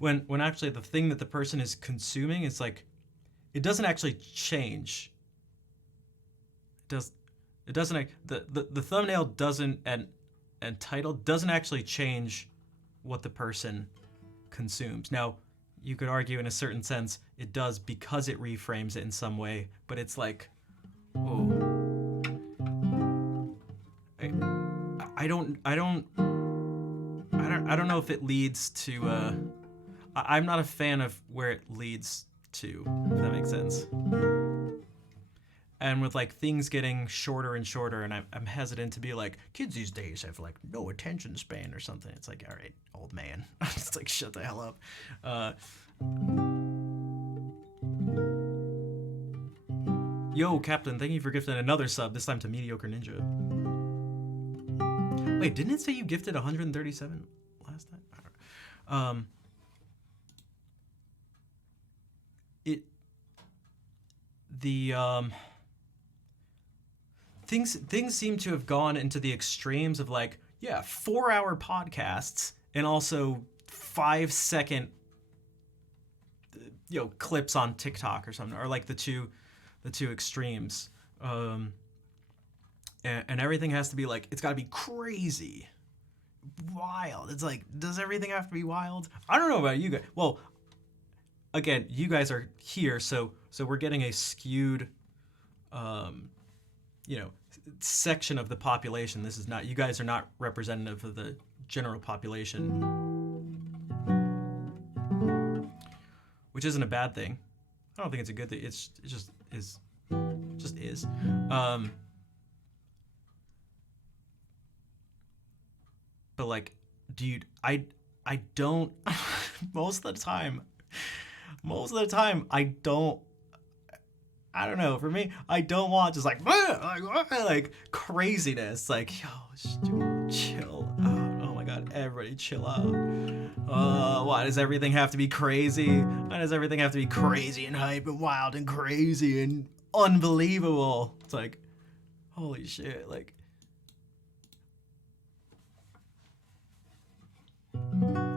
when actually the thing that the person is consuming is like it doesn't actually change. It doesn't the thumbnail doesn't and title doesn't actually change what the person consumes. Now, you could argue in a certain sense it does because it reframes it in some way, but it's like, oh, I don't know if it leads to. I'm not a fan of where it leads to. If that makes sense. And with like things getting shorter and shorter, and I'm hesitant to be like, kids these days have like no attention span or something. It's like, all right, old man, just like shut the hell up. Yo, Captain, thank you for gifting another sub. This time to Mediocre Ninja. Wait, didn't it say you gifted 137 last time? Things seem to have gone into the extremes of like, yeah, 4-hour podcasts and also 5-second clips on TikTok or something, or like the two extremes. And everything has to be like, it's got to be crazy, wild. It's like, does everything have to be wild? I don't know about you guys. Well, again, you guys are here, so we're getting a skewed section of the population. This is not, you guys are not representative of the general population, which isn't a bad thing. I don't think it's a good thing. It just is. But like, dude, I don't most of the time I don't know. For me, I don't want just like craziness. Like, yo, dude, chill out. Oh my god, everybody chill out. Why does everything have to be crazy? Why does everything have to be crazy and hype and wild and crazy and unbelievable? It's like, holy shit, like.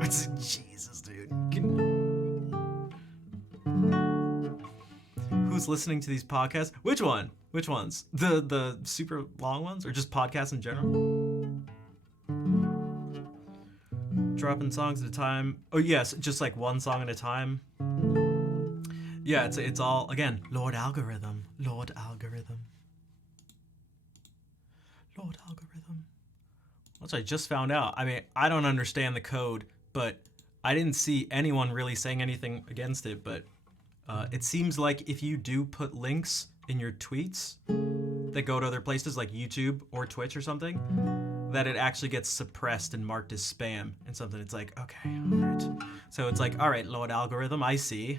It's Jesus, dude. Who's listening to these podcasts? Which one? Which ones? The super long ones, or just podcasts in general? Dropping songs at a time. Oh yes, just like one song at a time. Yeah, it's all, again, Lord Algorithm. Which I just found out. I mean, I don't understand the code, but I didn't see anyone really saying anything against it, but it seems like if you do put links in your tweets that go to other places like YouTube or Twitch or something, that it actually gets suppressed and marked as spam and something. It's like, okay, all right. So it's like, all right, Lord Algorithm, I see.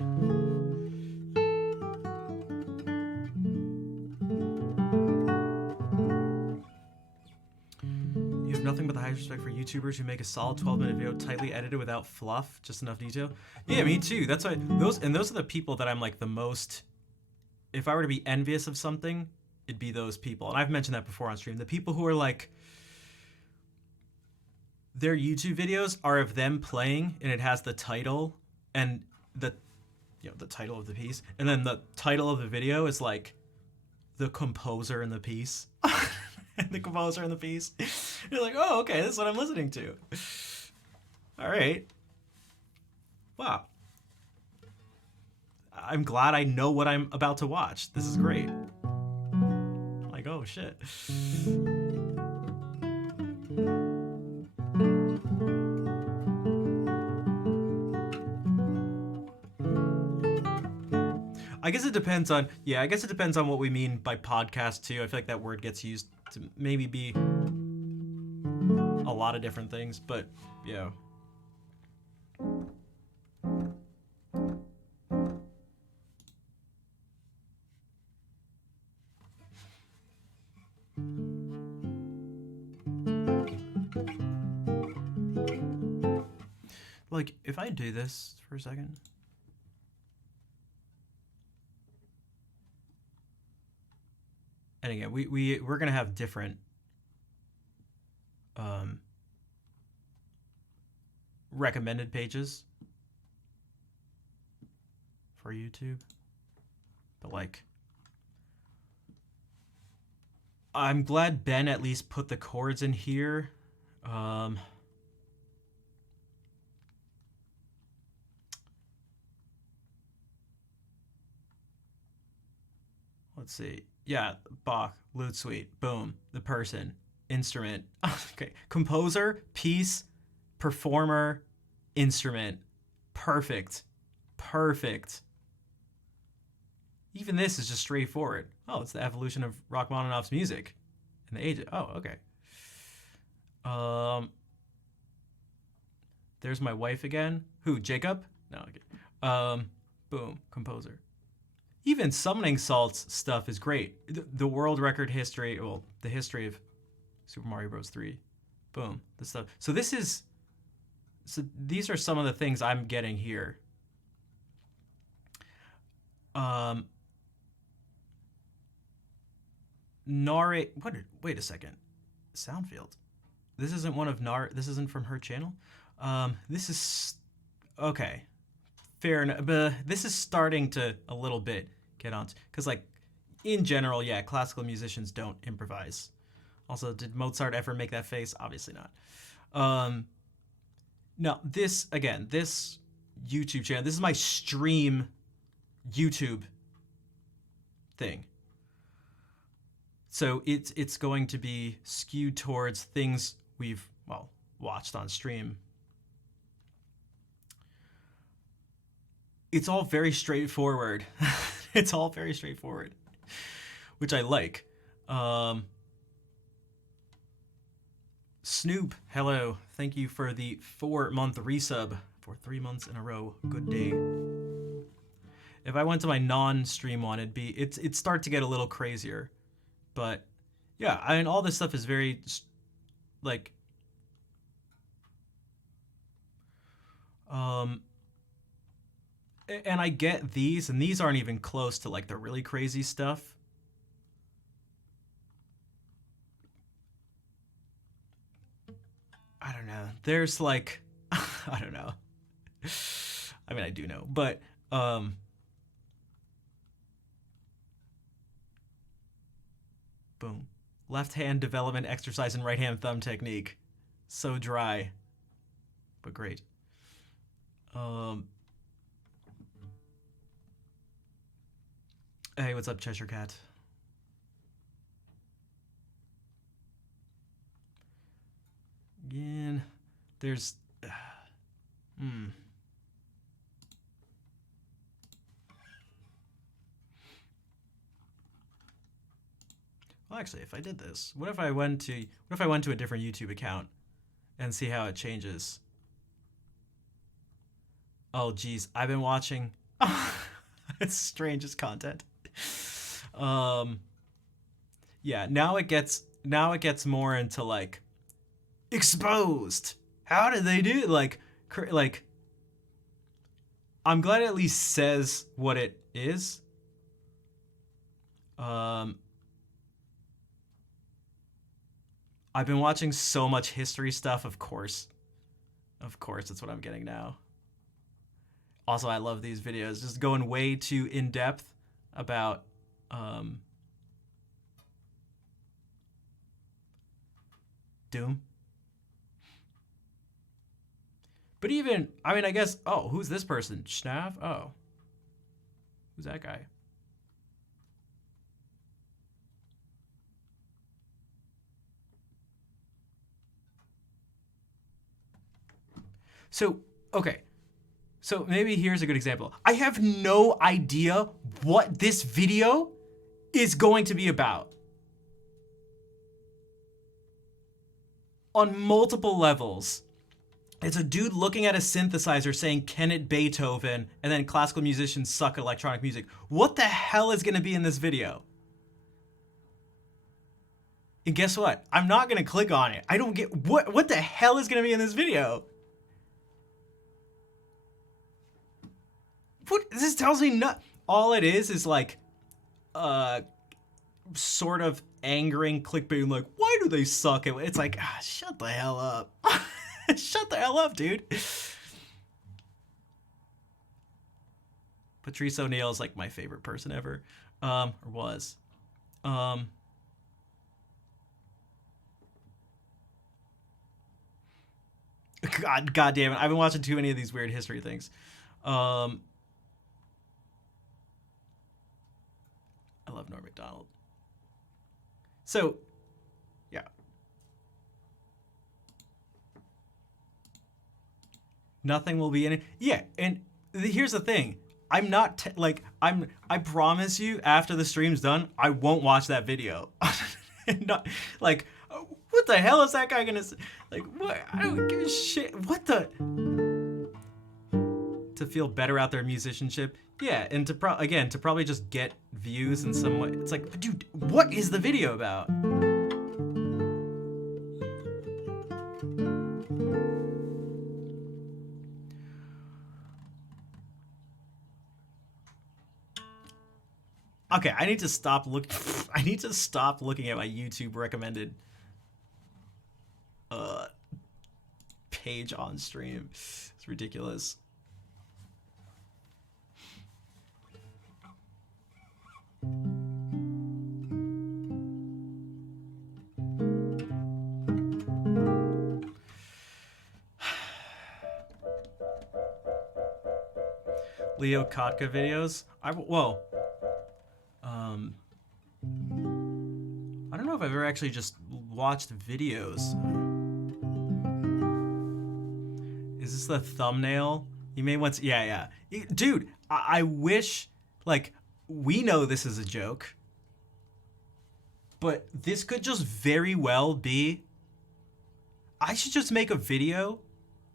You have nothing but the highest respect for YouTubers who make a solid 12-minute video tightly edited without fluff, just enough detail. Yeah, me too. That's why those are the people that I'm like the most, if I were to be envious of something, it'd be those people. And I've mentioned that before on stream. The people who are like, their YouTube videos are of them playing and it has the title and the title of the piece, and then the title of the video is like the composer in the piece. And the composer in the piece. You're like, oh, okay, this is what I'm listening to. All right. Wow. I'm glad I know what I'm about to watch. This is great. Like, oh shit. I guess it depends on what we mean by podcast too. I feel like that word gets used to maybe be a lot of different things, but yeah. Like, if I do this for a second. And again, we're gonna have different recommended pages for YouTube. But like, I'm glad Ben at least put the chords in here. Let's see. Yeah, Bach, lute suite, boom, the person, instrument. Okay, composer, piece, performer, instrument. Perfect. Perfect. Even this is just straightforward. Oh, it's the evolution of Rachmaninoff's music in the age. Oh, okay. There's my wife again. Who, Jacob? No, okay. Boom, composer. Even Summoning Salt's stuff is great. The world record history, well, the history of Super Mario Bros. 3. Boom, the stuff. So these are some of the things I'm getting here. Nare, wait a second. Soundfield. This isn't one of this isn't from her channel? This is, okay. Fair enough, but this is starting to a little bit get on, because like in general, yeah, classical musicians don't improvise. Also, did Mozart ever make that face? Obviously not. No, this YouTube channel, this is my stream YouTube thing. So it's going to be skewed towards things we've, well, watched on stream. It's all very straightforward. It's all very straightforward, which I like. Snoop, hello. Thank you for the 4-month resub for 3 months in a row. Good day. If I went to my non-stream one, it'd start to get a little crazier. But yeah, I mean, all this stuff is very like, and I get these, and these aren't even close to like the really crazy stuff. I don't know. There's like, I don't know. I mean, I do know, but boom. Left hand development exercise and right hand thumb technique. So dry, but great. Hey, what's up, Cheshire Cat? Again, there's, Well, actually, if I did this, what if I went to a different YouTube account and see how it changes? Oh, geez, I've been watching. It's strangest content. Yeah, now it gets more into like exposed. How did they do it? Like I'm glad it at least says what it is. I've been watching so much history stuff, of course. Of course, that's what I'm getting now. Also, I love these videos, just going way too in-depth about Doom. But even, I mean, I guess, oh, who's this person? Schnav? Oh. Who's that guy? So, okay. So maybe here's a good example. I have no idea what this video is going to be about. On multiple levels. It's a dude looking at a synthesizer saying, "Can it Beethoven?" And then classical musicians suck at electronic music. What the hell is gonna be in this video? And guess what? I'm not gonna click on it. I don't get, what the hell is gonna be in this video? What, this tells me not, all it is like, sort of angering clickbait, like, why do they suck at, it's like, shut the hell up. Shut the hell up, dude. Patrice O'Neal is like my favorite person ever, or was. God damn it! I've been watching too many of these weird history things. I love Norm Macdonald. So, yeah. Nothing will be in it. Yeah, and here's the thing. I'm not I promise you after the stream's done, I won't watch that video. Not like what the hell is that guy gonna say? Like what? I don't give a shit. What the? To feel better out their musicianship, yeah, and to probably just get views in some way. It's like, dude, what is the video about? Okay, I need to stop looking at my YouTube recommended page on stream. It's ridiculous. Leo Kotka videos. I don't know if I've ever actually just watched videos. Is this the thumbnail? You may want to, yeah. Dude, I wish, like, we know this is a joke, but this could just very well be, I should just make a video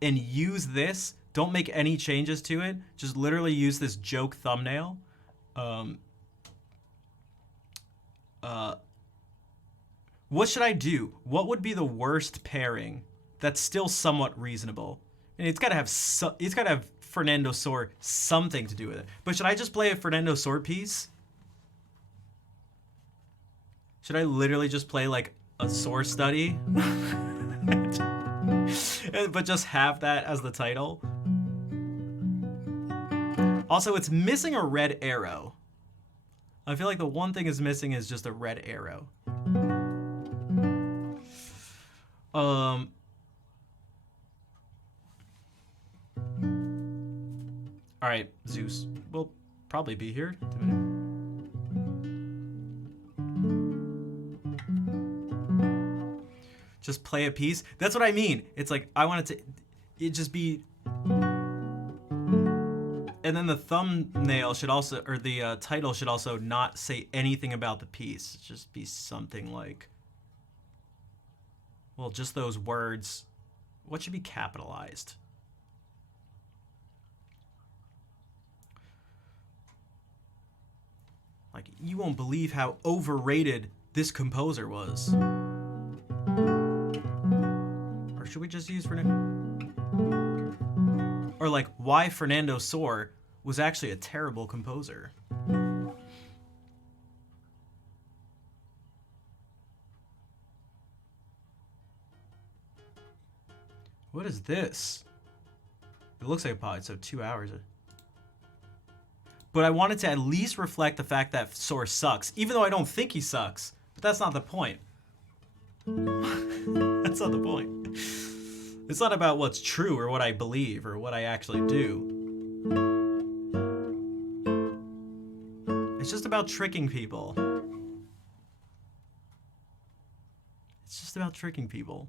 and use this. Don't make any changes to it. Just literally use this joke thumbnail. What should I do? What would be the worst pairing that's still somewhat reasonable? And it's gotta have Fernando Sor something to do with it. But should I just play a Fernando Sor piece? Should I literally just play like a Sor study? But just have that as the title? Also, it's missing a red arrow. I feel like the one thing is missing is just a red arrow. All right, Zeus. We'll probably be here. Just play a piece. That's what I mean. It's like I want it just be. And then the thumbnail should also, or the title should also not say anything about the piece. Just be something like, well, just those words. What should be capitalized? Like, you won't believe how overrated this composer was. Or should we just use Fernando? Or like, why Fernando Sor was actually a terrible composer. What is this? It looks like a pod, so 2 hours. But I wanted to at least reflect the fact that Sor sucks, even though I don't think he sucks. But that's not the point. That's not the point. It's not about what's true or what I believe or what I actually do. It's just about tricking people. It's just about tricking people.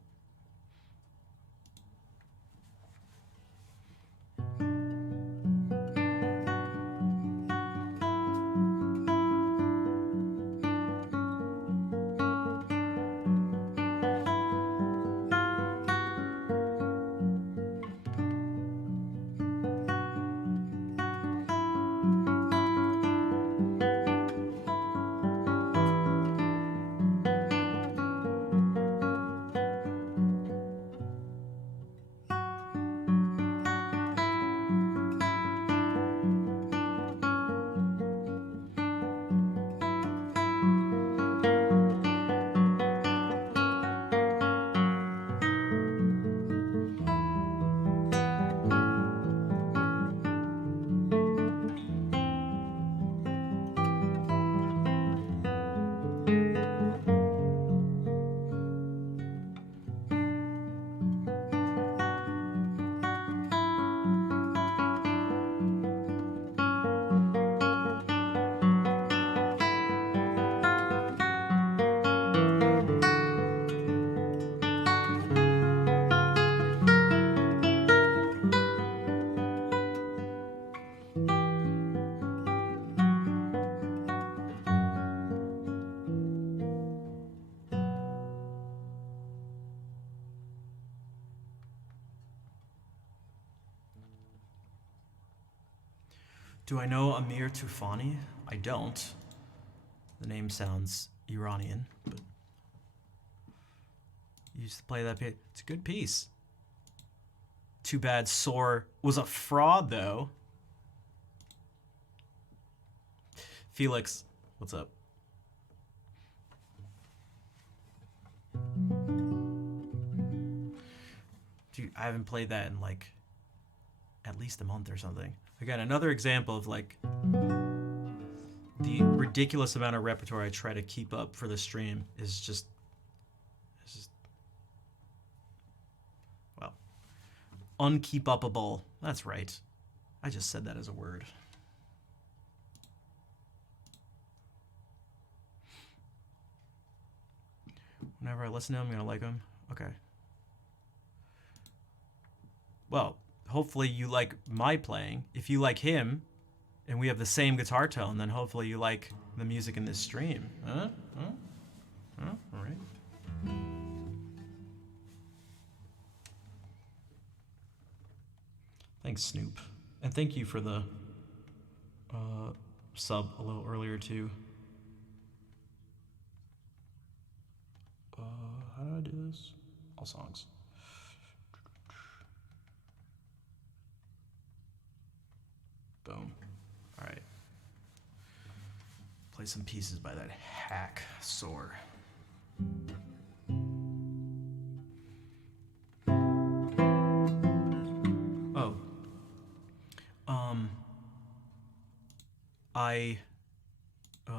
Do I know Amir Tufani? I don't. The name sounds Iranian, but you used to play that piece. It's a good piece. Too bad Soar was a fraud, though. Felix, what's up? Dude, I haven't played that in like at least a month or something. Again, another example of like the ridiculous amount of repertoire I try to keep up for the stream is just well, unkeep-upable. That's right. I just said that as a word. Whenever I listen to him, I'm gonna like him. Okay. Well, hopefully you like my playing. If you like him, and we have the same guitar tone, then hopefully you like the music in this stream. Huh? All right. Thanks, Snoop. And thank you for the sub a little earlier, too. How do I do this? All songs. Boom. All right. Play some pieces by that hack Soar. Oh.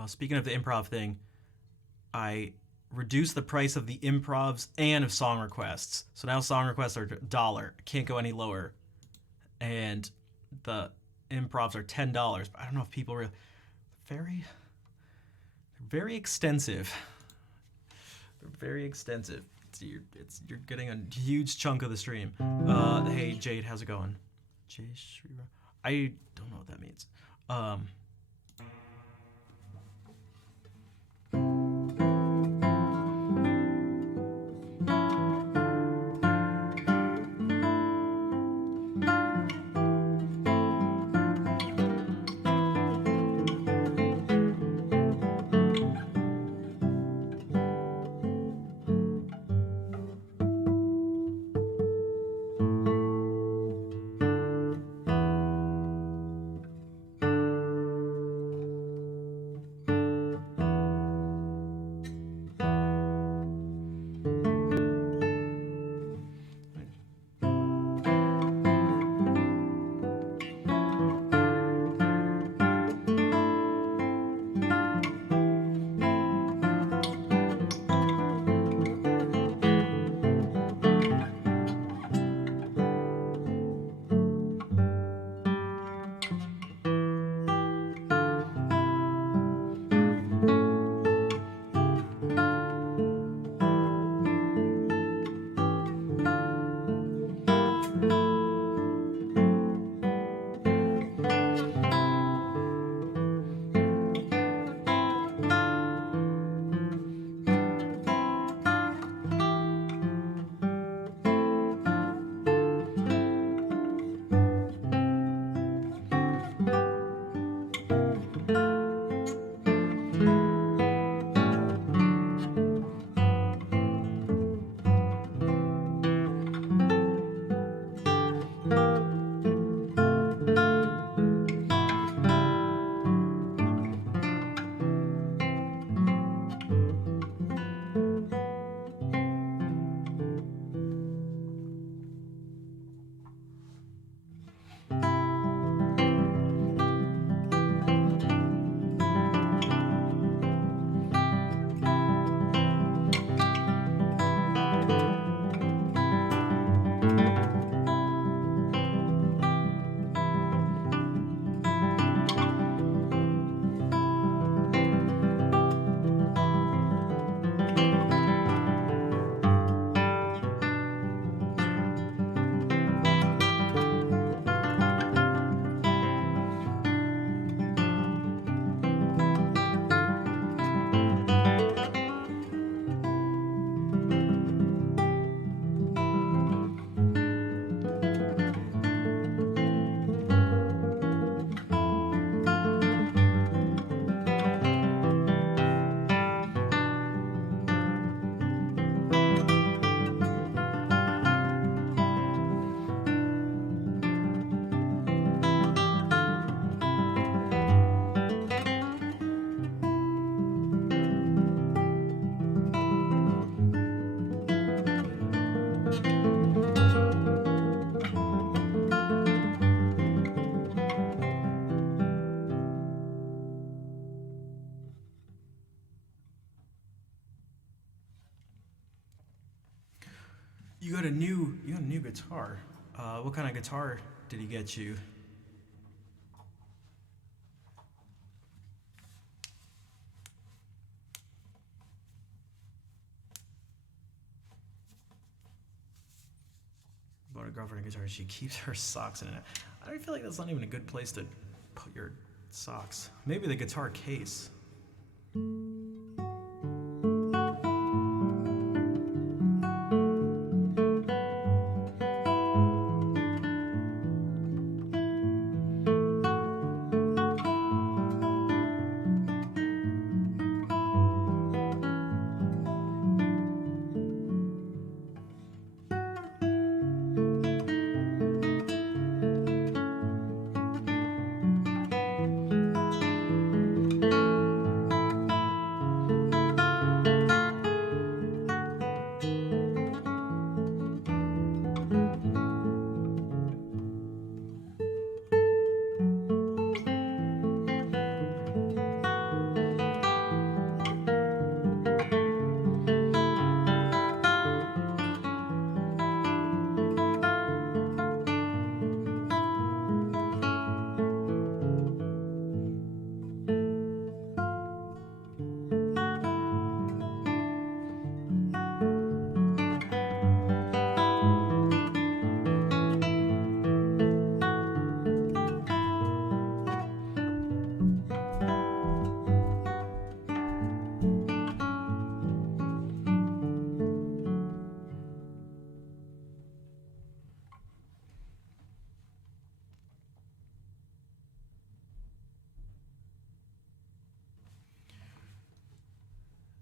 Speaking of the improv thing, I reduced the price of the improvs and of song requests. So now song requests are $1. Can't go any lower. And the improvs are $10. But I don't know if people really very extensive. They're very extensive. You're getting a huge chunk of the stream. Hey Jade, how's it going? I don't know what that means. You got a new guitar. What kind of guitar did he get you? Bought a girlfriend a guitar. She keeps her socks in it. I feel like that's not even a good place to put your socks. Maybe the guitar case.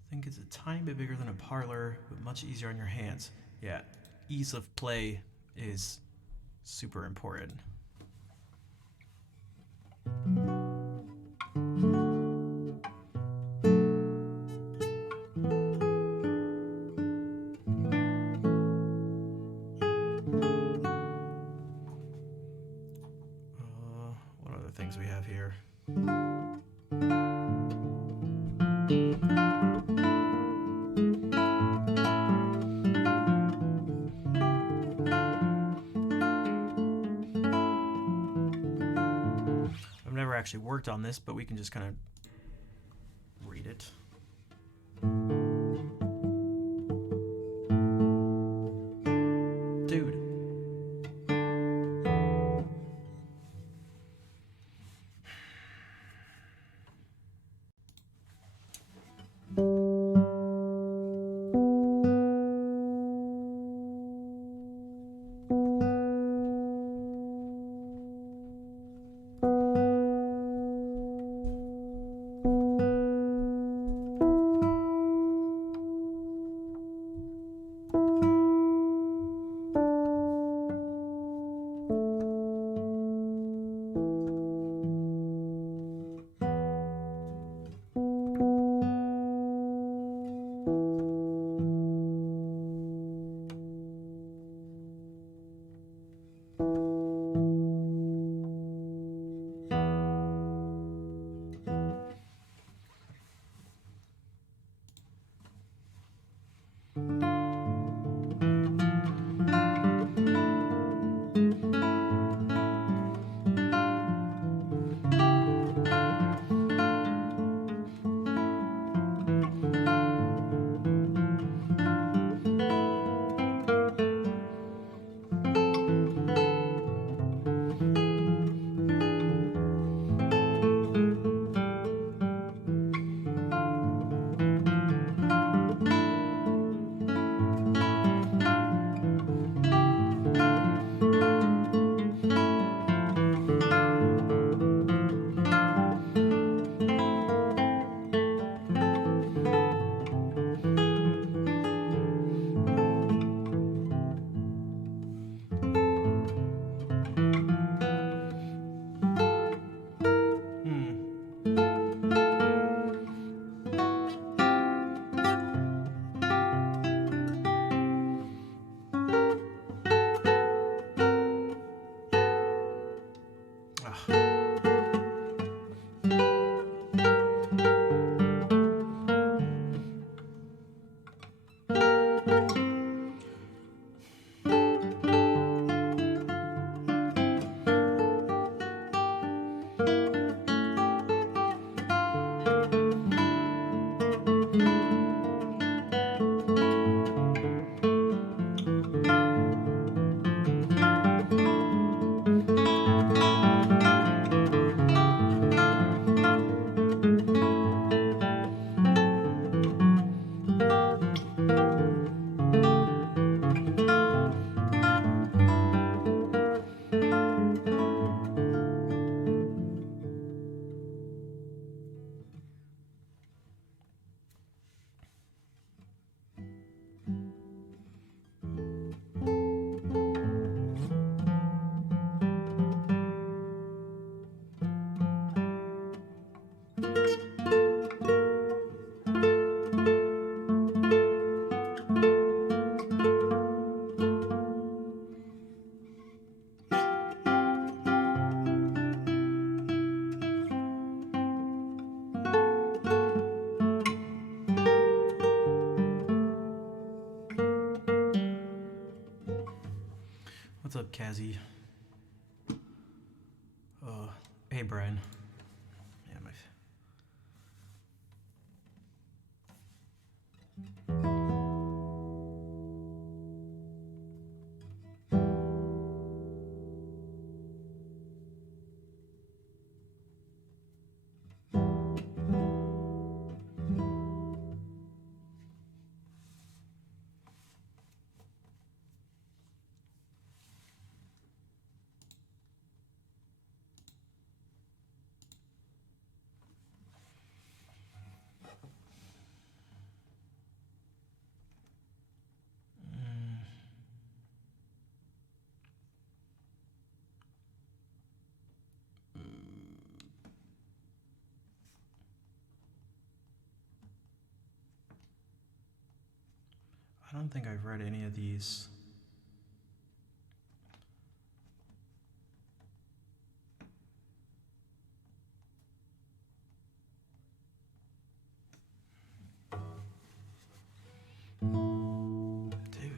I think it's a tiny bit bigger than a parlor, but much easier on your hands. Yeah, ease of play is super important. What other things we have here? I've never actually worked on this, but we can just kind of read it. Dude. Cassie. Hey, Brian. Yeah, I don't think I've read any of these. Dude.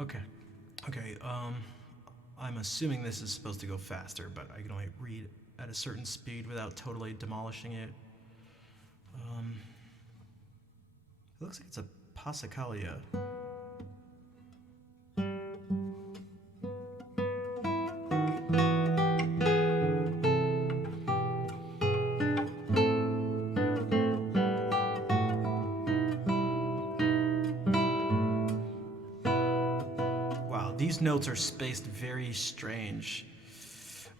Okay. Okay, I'm assuming this is supposed to go faster, but I can only read at a certain speed without totally demolishing it. It looks like it's a Passacaglia. Wow, these notes are spaced very strange.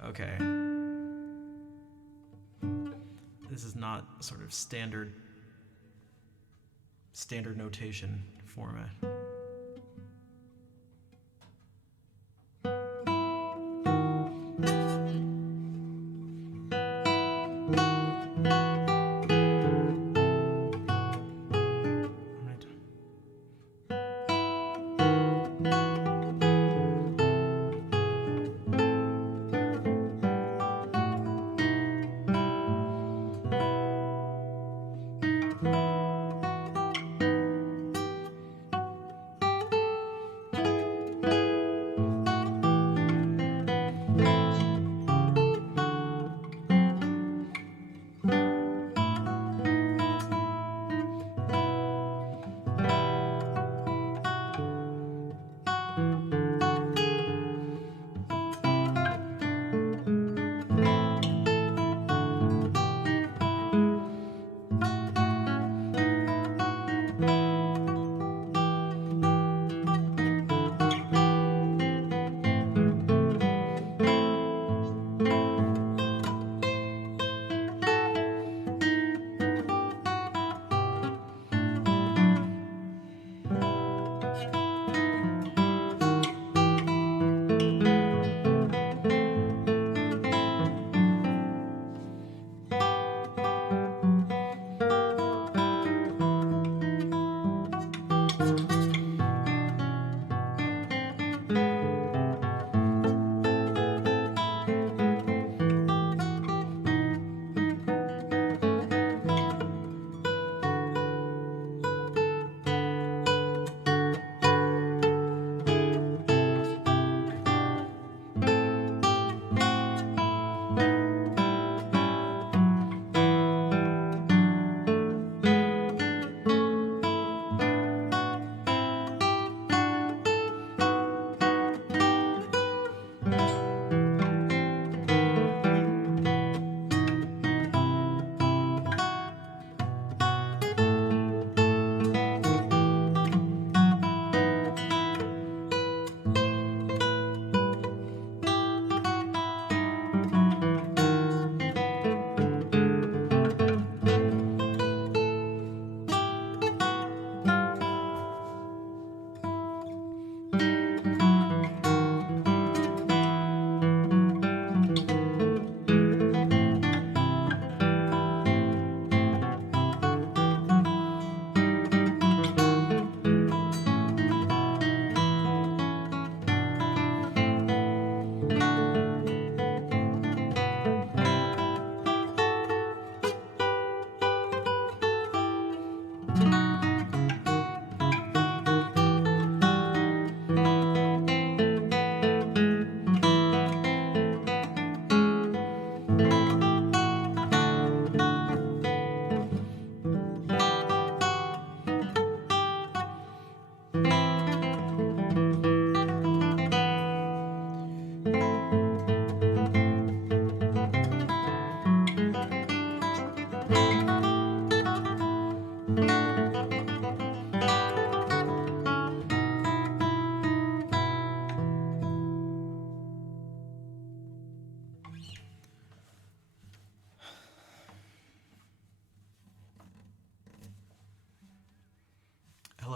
Okay. This is not sort of standard notation format.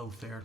both there.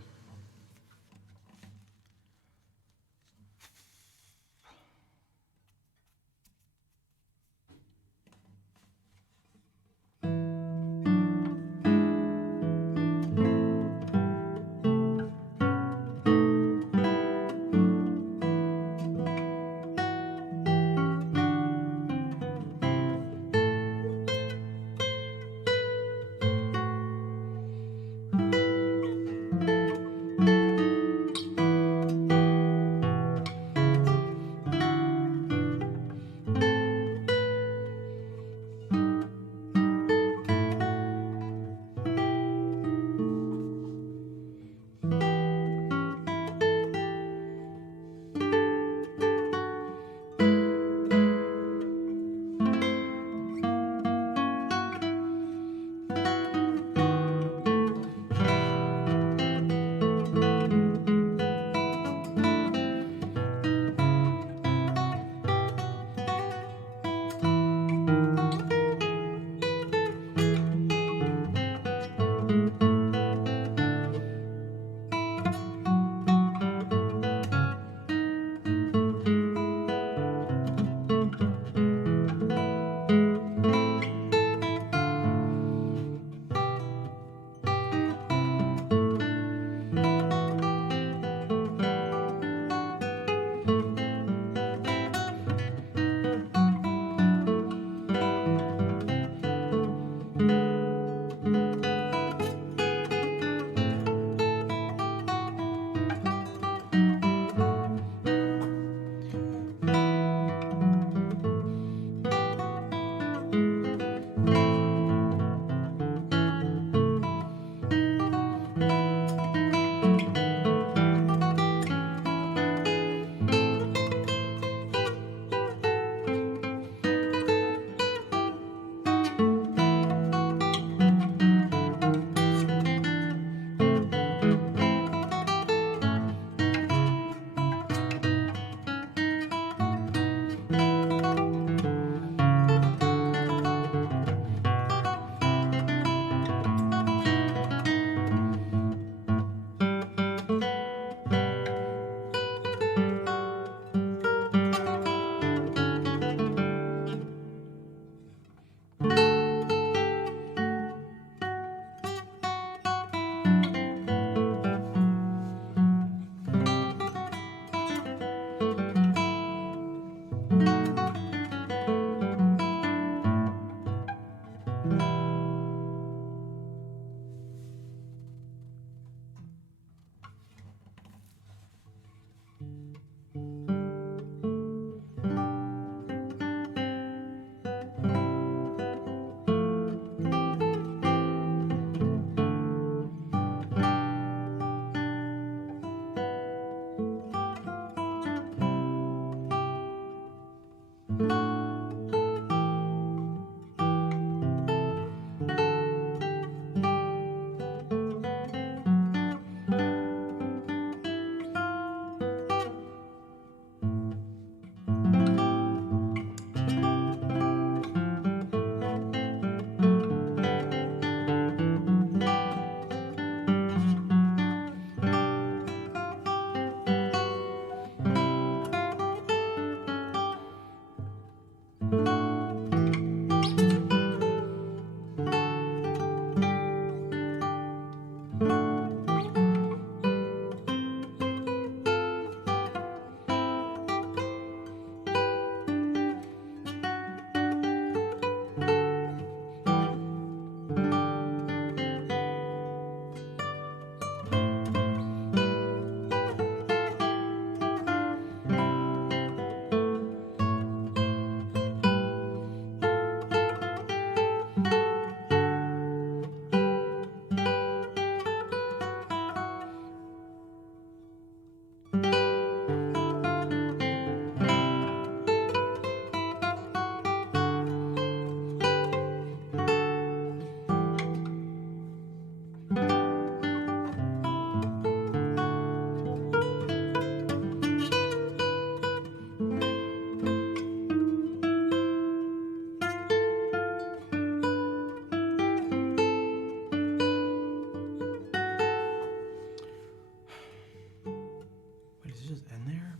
just end there?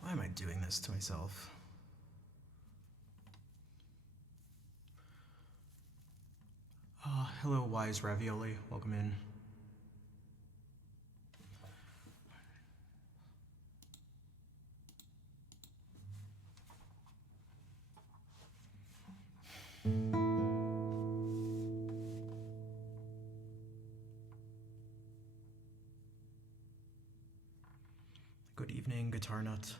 Why am I doing this to myself? Hello, Wise Ravioli. Welcome in. Good evening, Guitar Nut.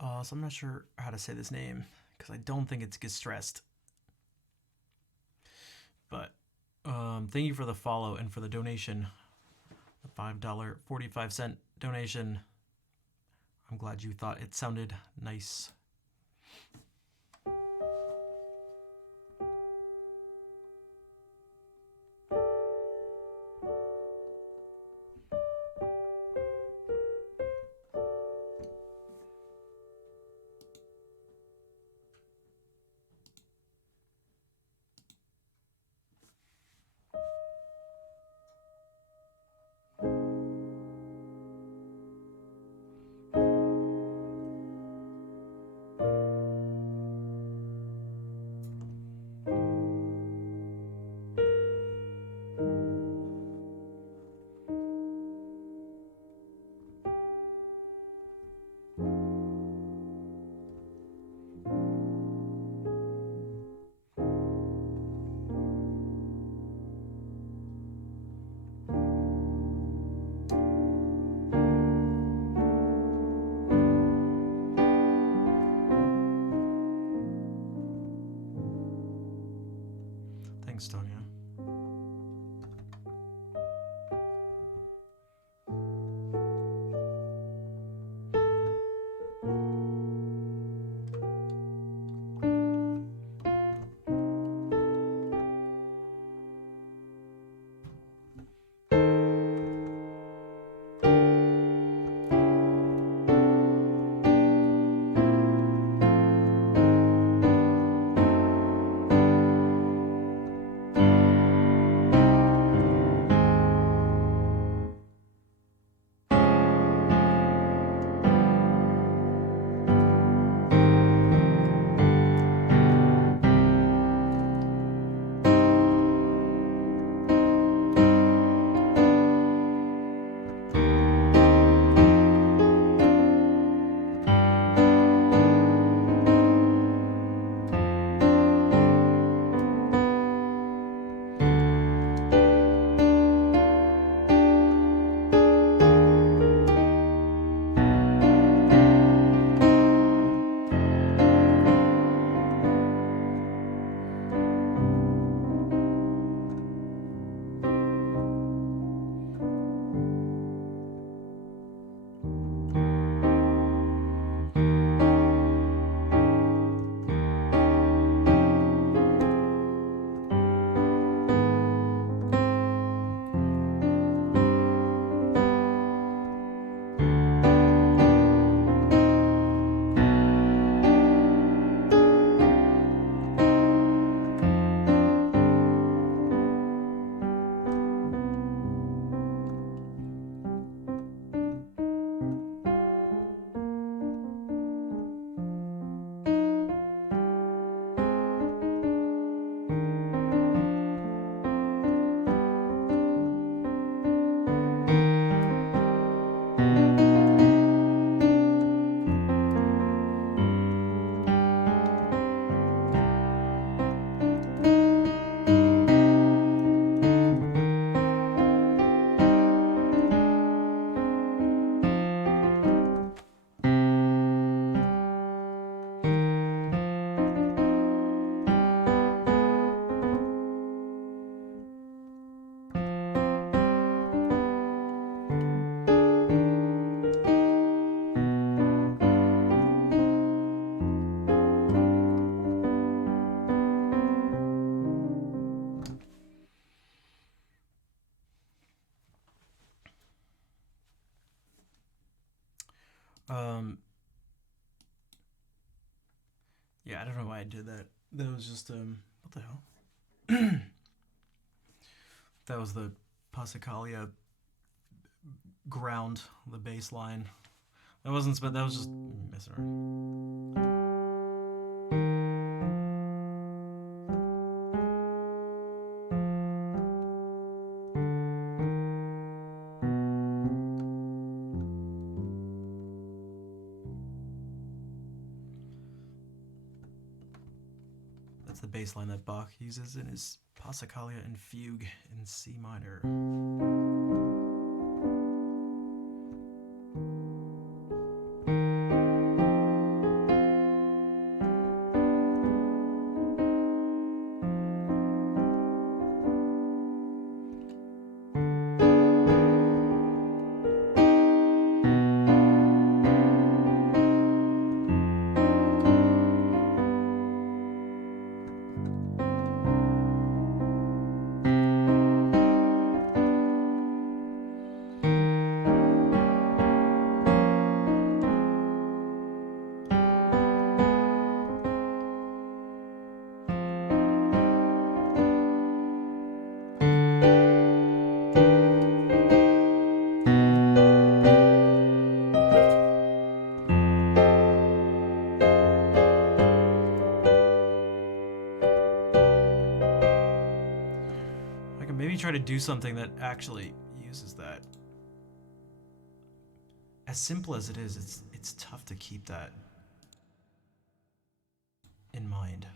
So I'm not sure how to say this name because I don't think it's Gestressed. But thank you for the follow and for the donation. The $5.45 donation. I'm glad you thought it sounded nice. Thanks, Tonya. Yeah, I don't know why I did that. That was just what the hell? That was the Passacaglia ground, the bass line. That wasn't spent. That was just messing around. That's the bass line that Bach uses in his Passacaglia and Fugue in C minor. to do something that actually uses that. As simple as it is, it's tough to keep that in mind.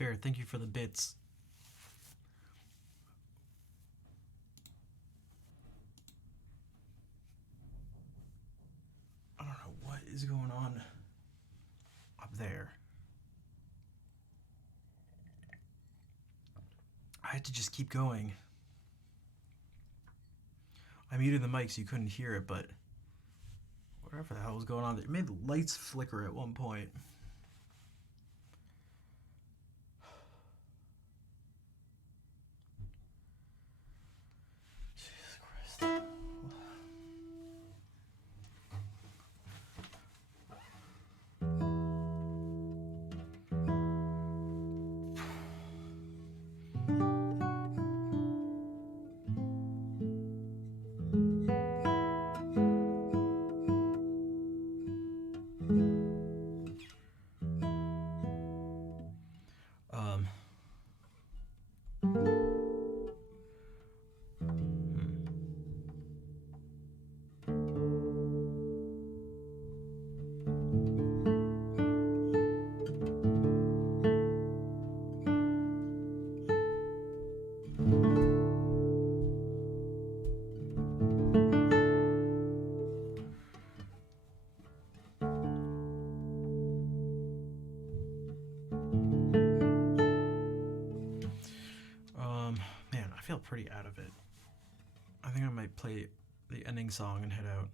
Fair, thank you for the bits. I don't know what is going on up there. I had to just keep going. I muted the mic so you couldn't hear it, but whatever the hell was going on there. It made the lights flicker at one point. Jesus Christ. Man, I feel pretty out of it. I think I might play the ending song and head out.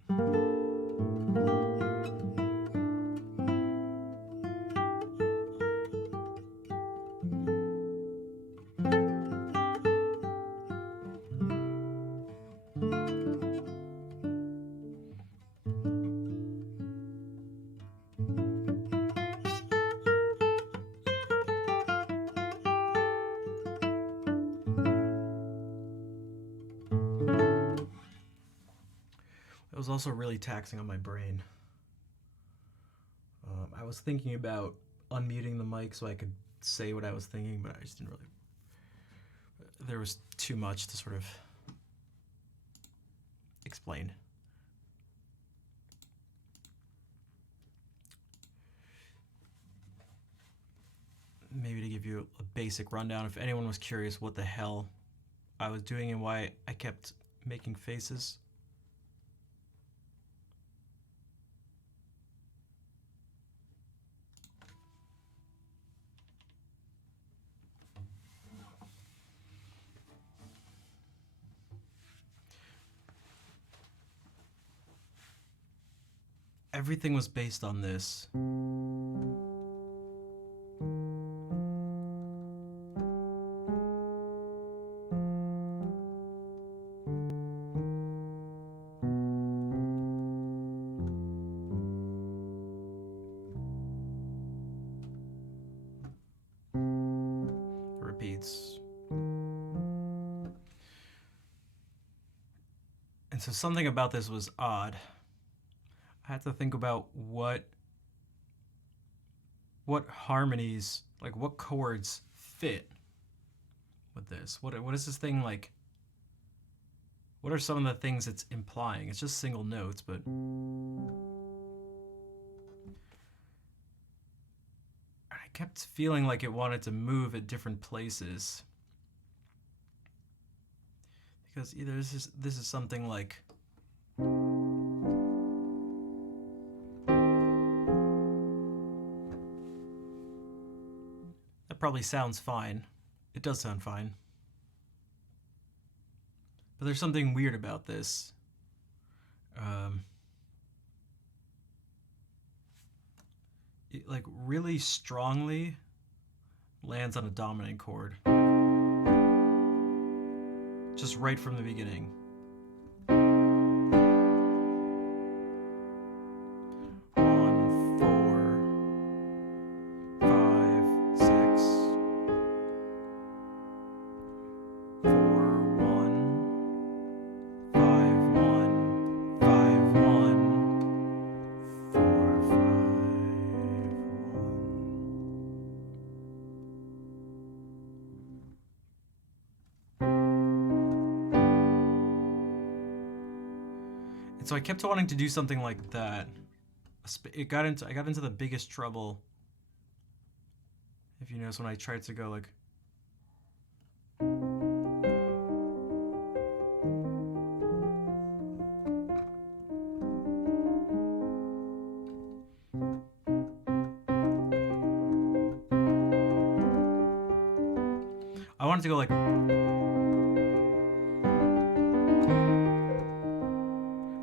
It was also really taxing on my brain. I was thinking about unmuting the mic so I could say what I was thinking, but I just didn't really. There was too much to sort of explain. Maybe to give you a basic rundown, if anyone was curious what the hell I was doing and why I kept making faces. Everything was based on this. Repeats. And so something about this was odd. I had to think about what harmonies, like what chords fit with this. What is this thing like? What are some of the things it's implying? It's just single notes, but I kept feeling like it wanted to move at different places. Because either this is something like that probably sounds fine. It does sound fine. But there's something weird about this. It like really strongly lands on a dominant chord. Just right from the beginning. 1, 4, 5, 6, 4, 1, 5, 1, 5, 1, 4, 5, 1. So I kept wanting to do something like that. I got into the biggest trouble If you notice when I tried to go like... I wanted to go like...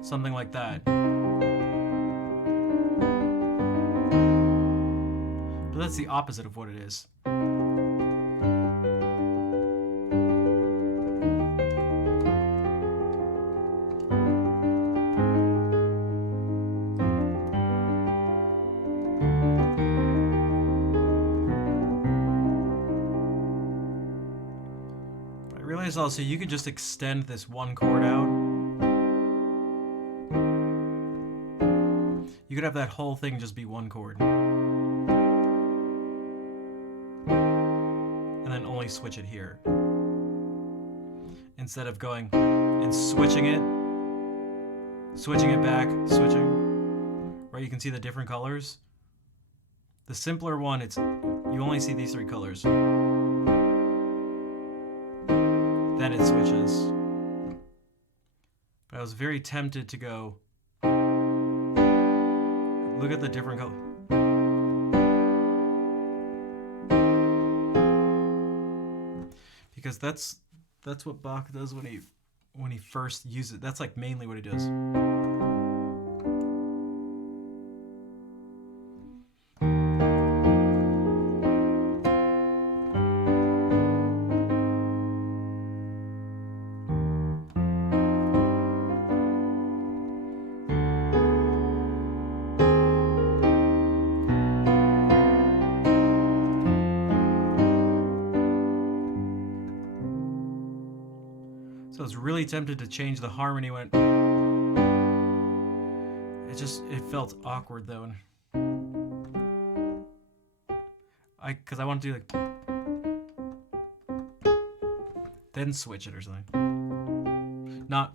something like that. But that's the opposite of what it is. But I realized also you could just extend this one chord out. You could have that whole thing just be one chord. And then only switch it here. Instead of going and switching it back, switching. Right, you can see the different colors. The simpler one, you only see these three colors. Then it switches. But I was very tempted to go, look at the different colors. Because that's what Bach does when he first uses it. That's like mainly what he does. So I was really tempted to change the harmony when it felt awkward though. Because I want to do like, then switch it or something. Not.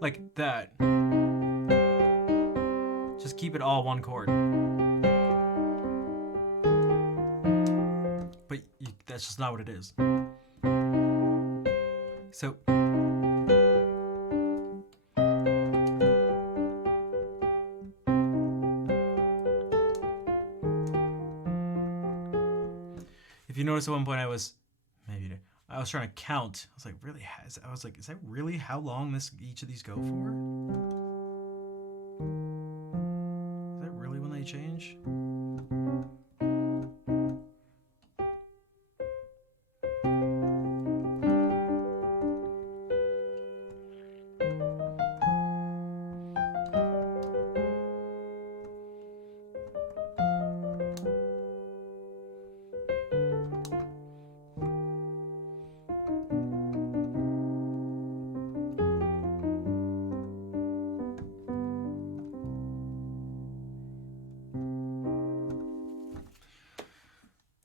Like that. Just keep it all one chord. But that's just not what it is. So if you notice at one point I was trying to count. I was like, really? Is that really how long each of these go for? Is that really when they change?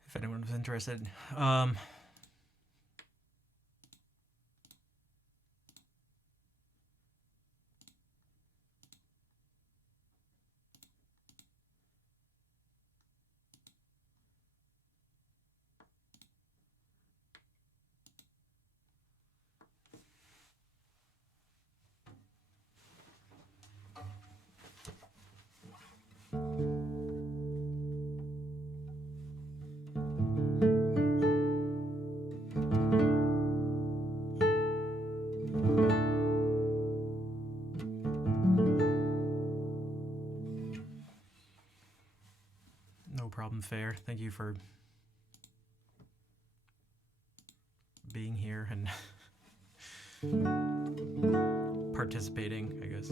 If anyone was interested. No problem, Fair. Thank you for being here and participating, I guess.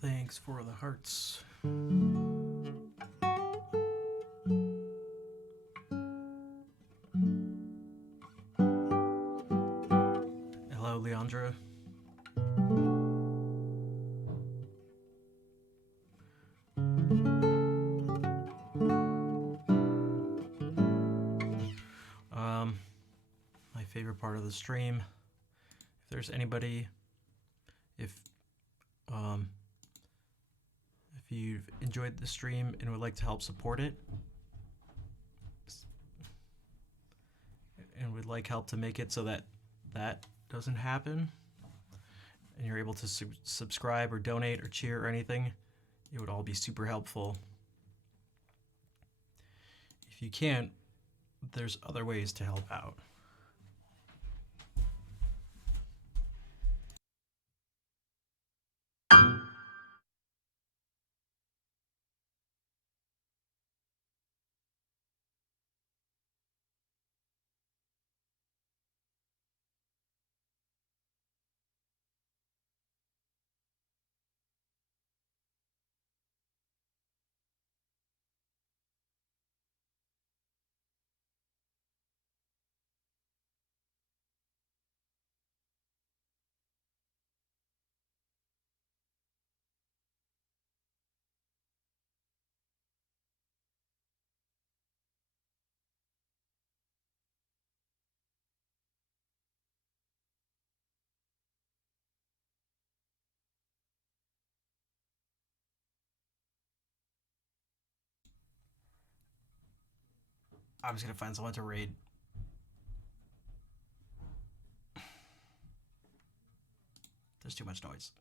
Thanks for the hearts. Hello, Leandra. My favorite part of the stream. If there's anybody, if you've enjoyed the stream and would like to help support it, and would like help to make it so that that doesn't happen, and you're able to subscribe or donate or cheer or anything, it would all be super helpful. If you can't, there's other ways to help out. I'm just gonna find someone to raid. There's too much noise.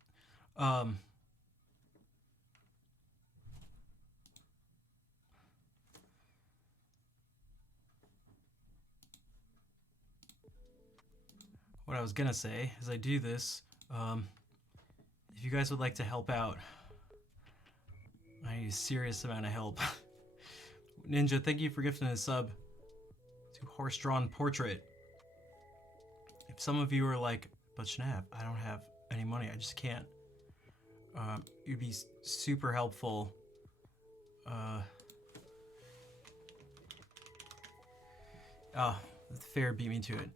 What I was gonna say is I do this. If you guys would like to help out, I need a serious amount of help. Ninja, thank you for gifting a sub to Horse-Drawn Portrait. If some of you are like, but Schnapp, I don't have any money, I just can't. You'd be super helpful. The fair beat me to it.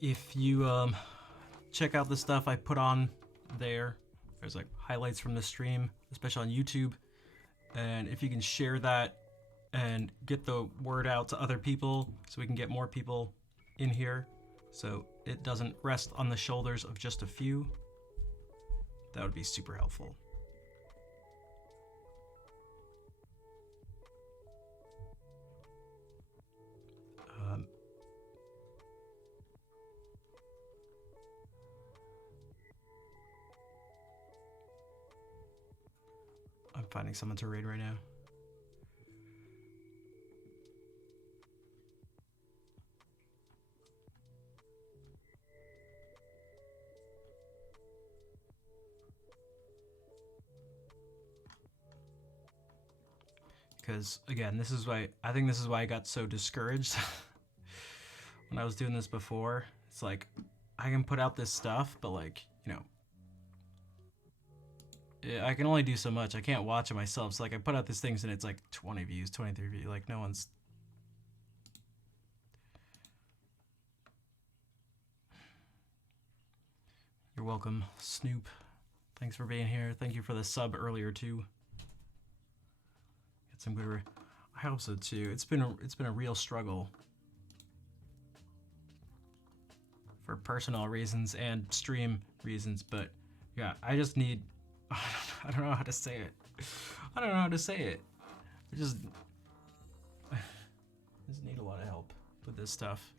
If you check out the stuff I put on there, there's like highlights from the stream, especially on YouTube. And if you can share that and get the word out to other people so we can get more people in here so it doesn't rest on the shoulders of just a few, that would be super helpful. I'm finding someone to raid right now. Because again, this is why I got so discouraged when I was doing this before. It's like I can put out this stuff, but like, you know, I can only do so much. I can't watch it myself. So like I put out these things and it's like 20 views, 23 views. Like no one's. You're welcome, Snoop. Thanks for being here. Thank you for the sub earlier too. Get some good. I hope so too. It's been a real struggle for personal reasons and stream reasons, but yeah, I just need. I don't know how to say it. I don't know how to say it. I just need a lot of help with this stuff.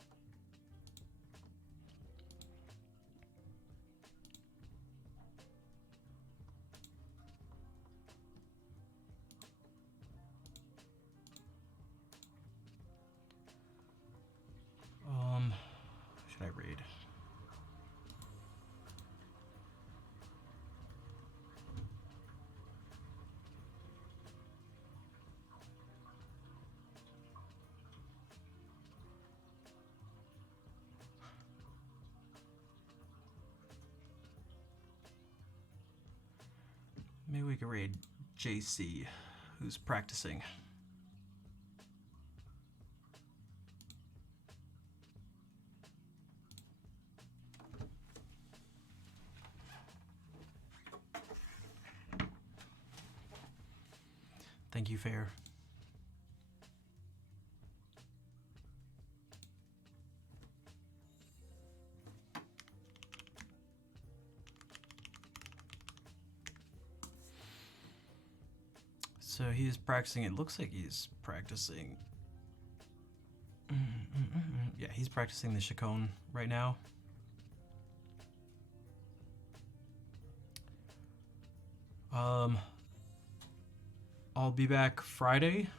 Should I read? Maybe we could raid JC, who's practicing. Thank you, Fair. So he is practicing. It looks like he's practicing. Yeah, he's practicing the Chacon right now. I'll be back Friday.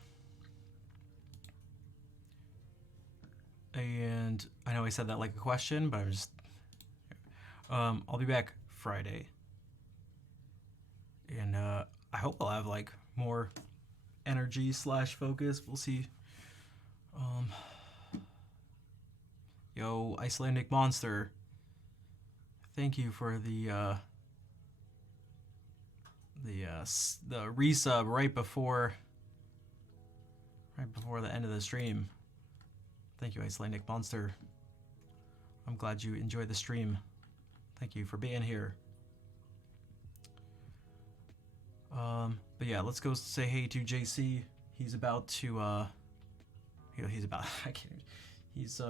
And I know I said that like a question, but I'm just... I'll be back Friday. And I hope I'll have like more energy / focus. We'll see. Yo, Icelandic Monster. Thank you for the resub right before the end of the stream. Thank you, Icelandic Monster. I'm glad you enjoyed the stream. Thank you for being here. But yeah, let's go say hey to JC. He's about to he's about I can't he's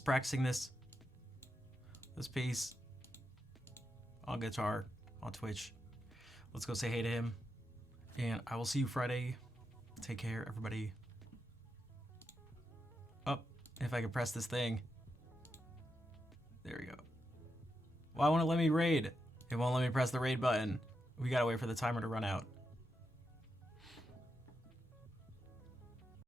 practicing this piece on guitar on Twitch. Let's go say hey to him, and I will see you Friday. Take care, everybody. Oh, if I can press this thing. There we go. Why won't it let me raid? It won't let me press the raid button. We gotta wait for the timer to run out.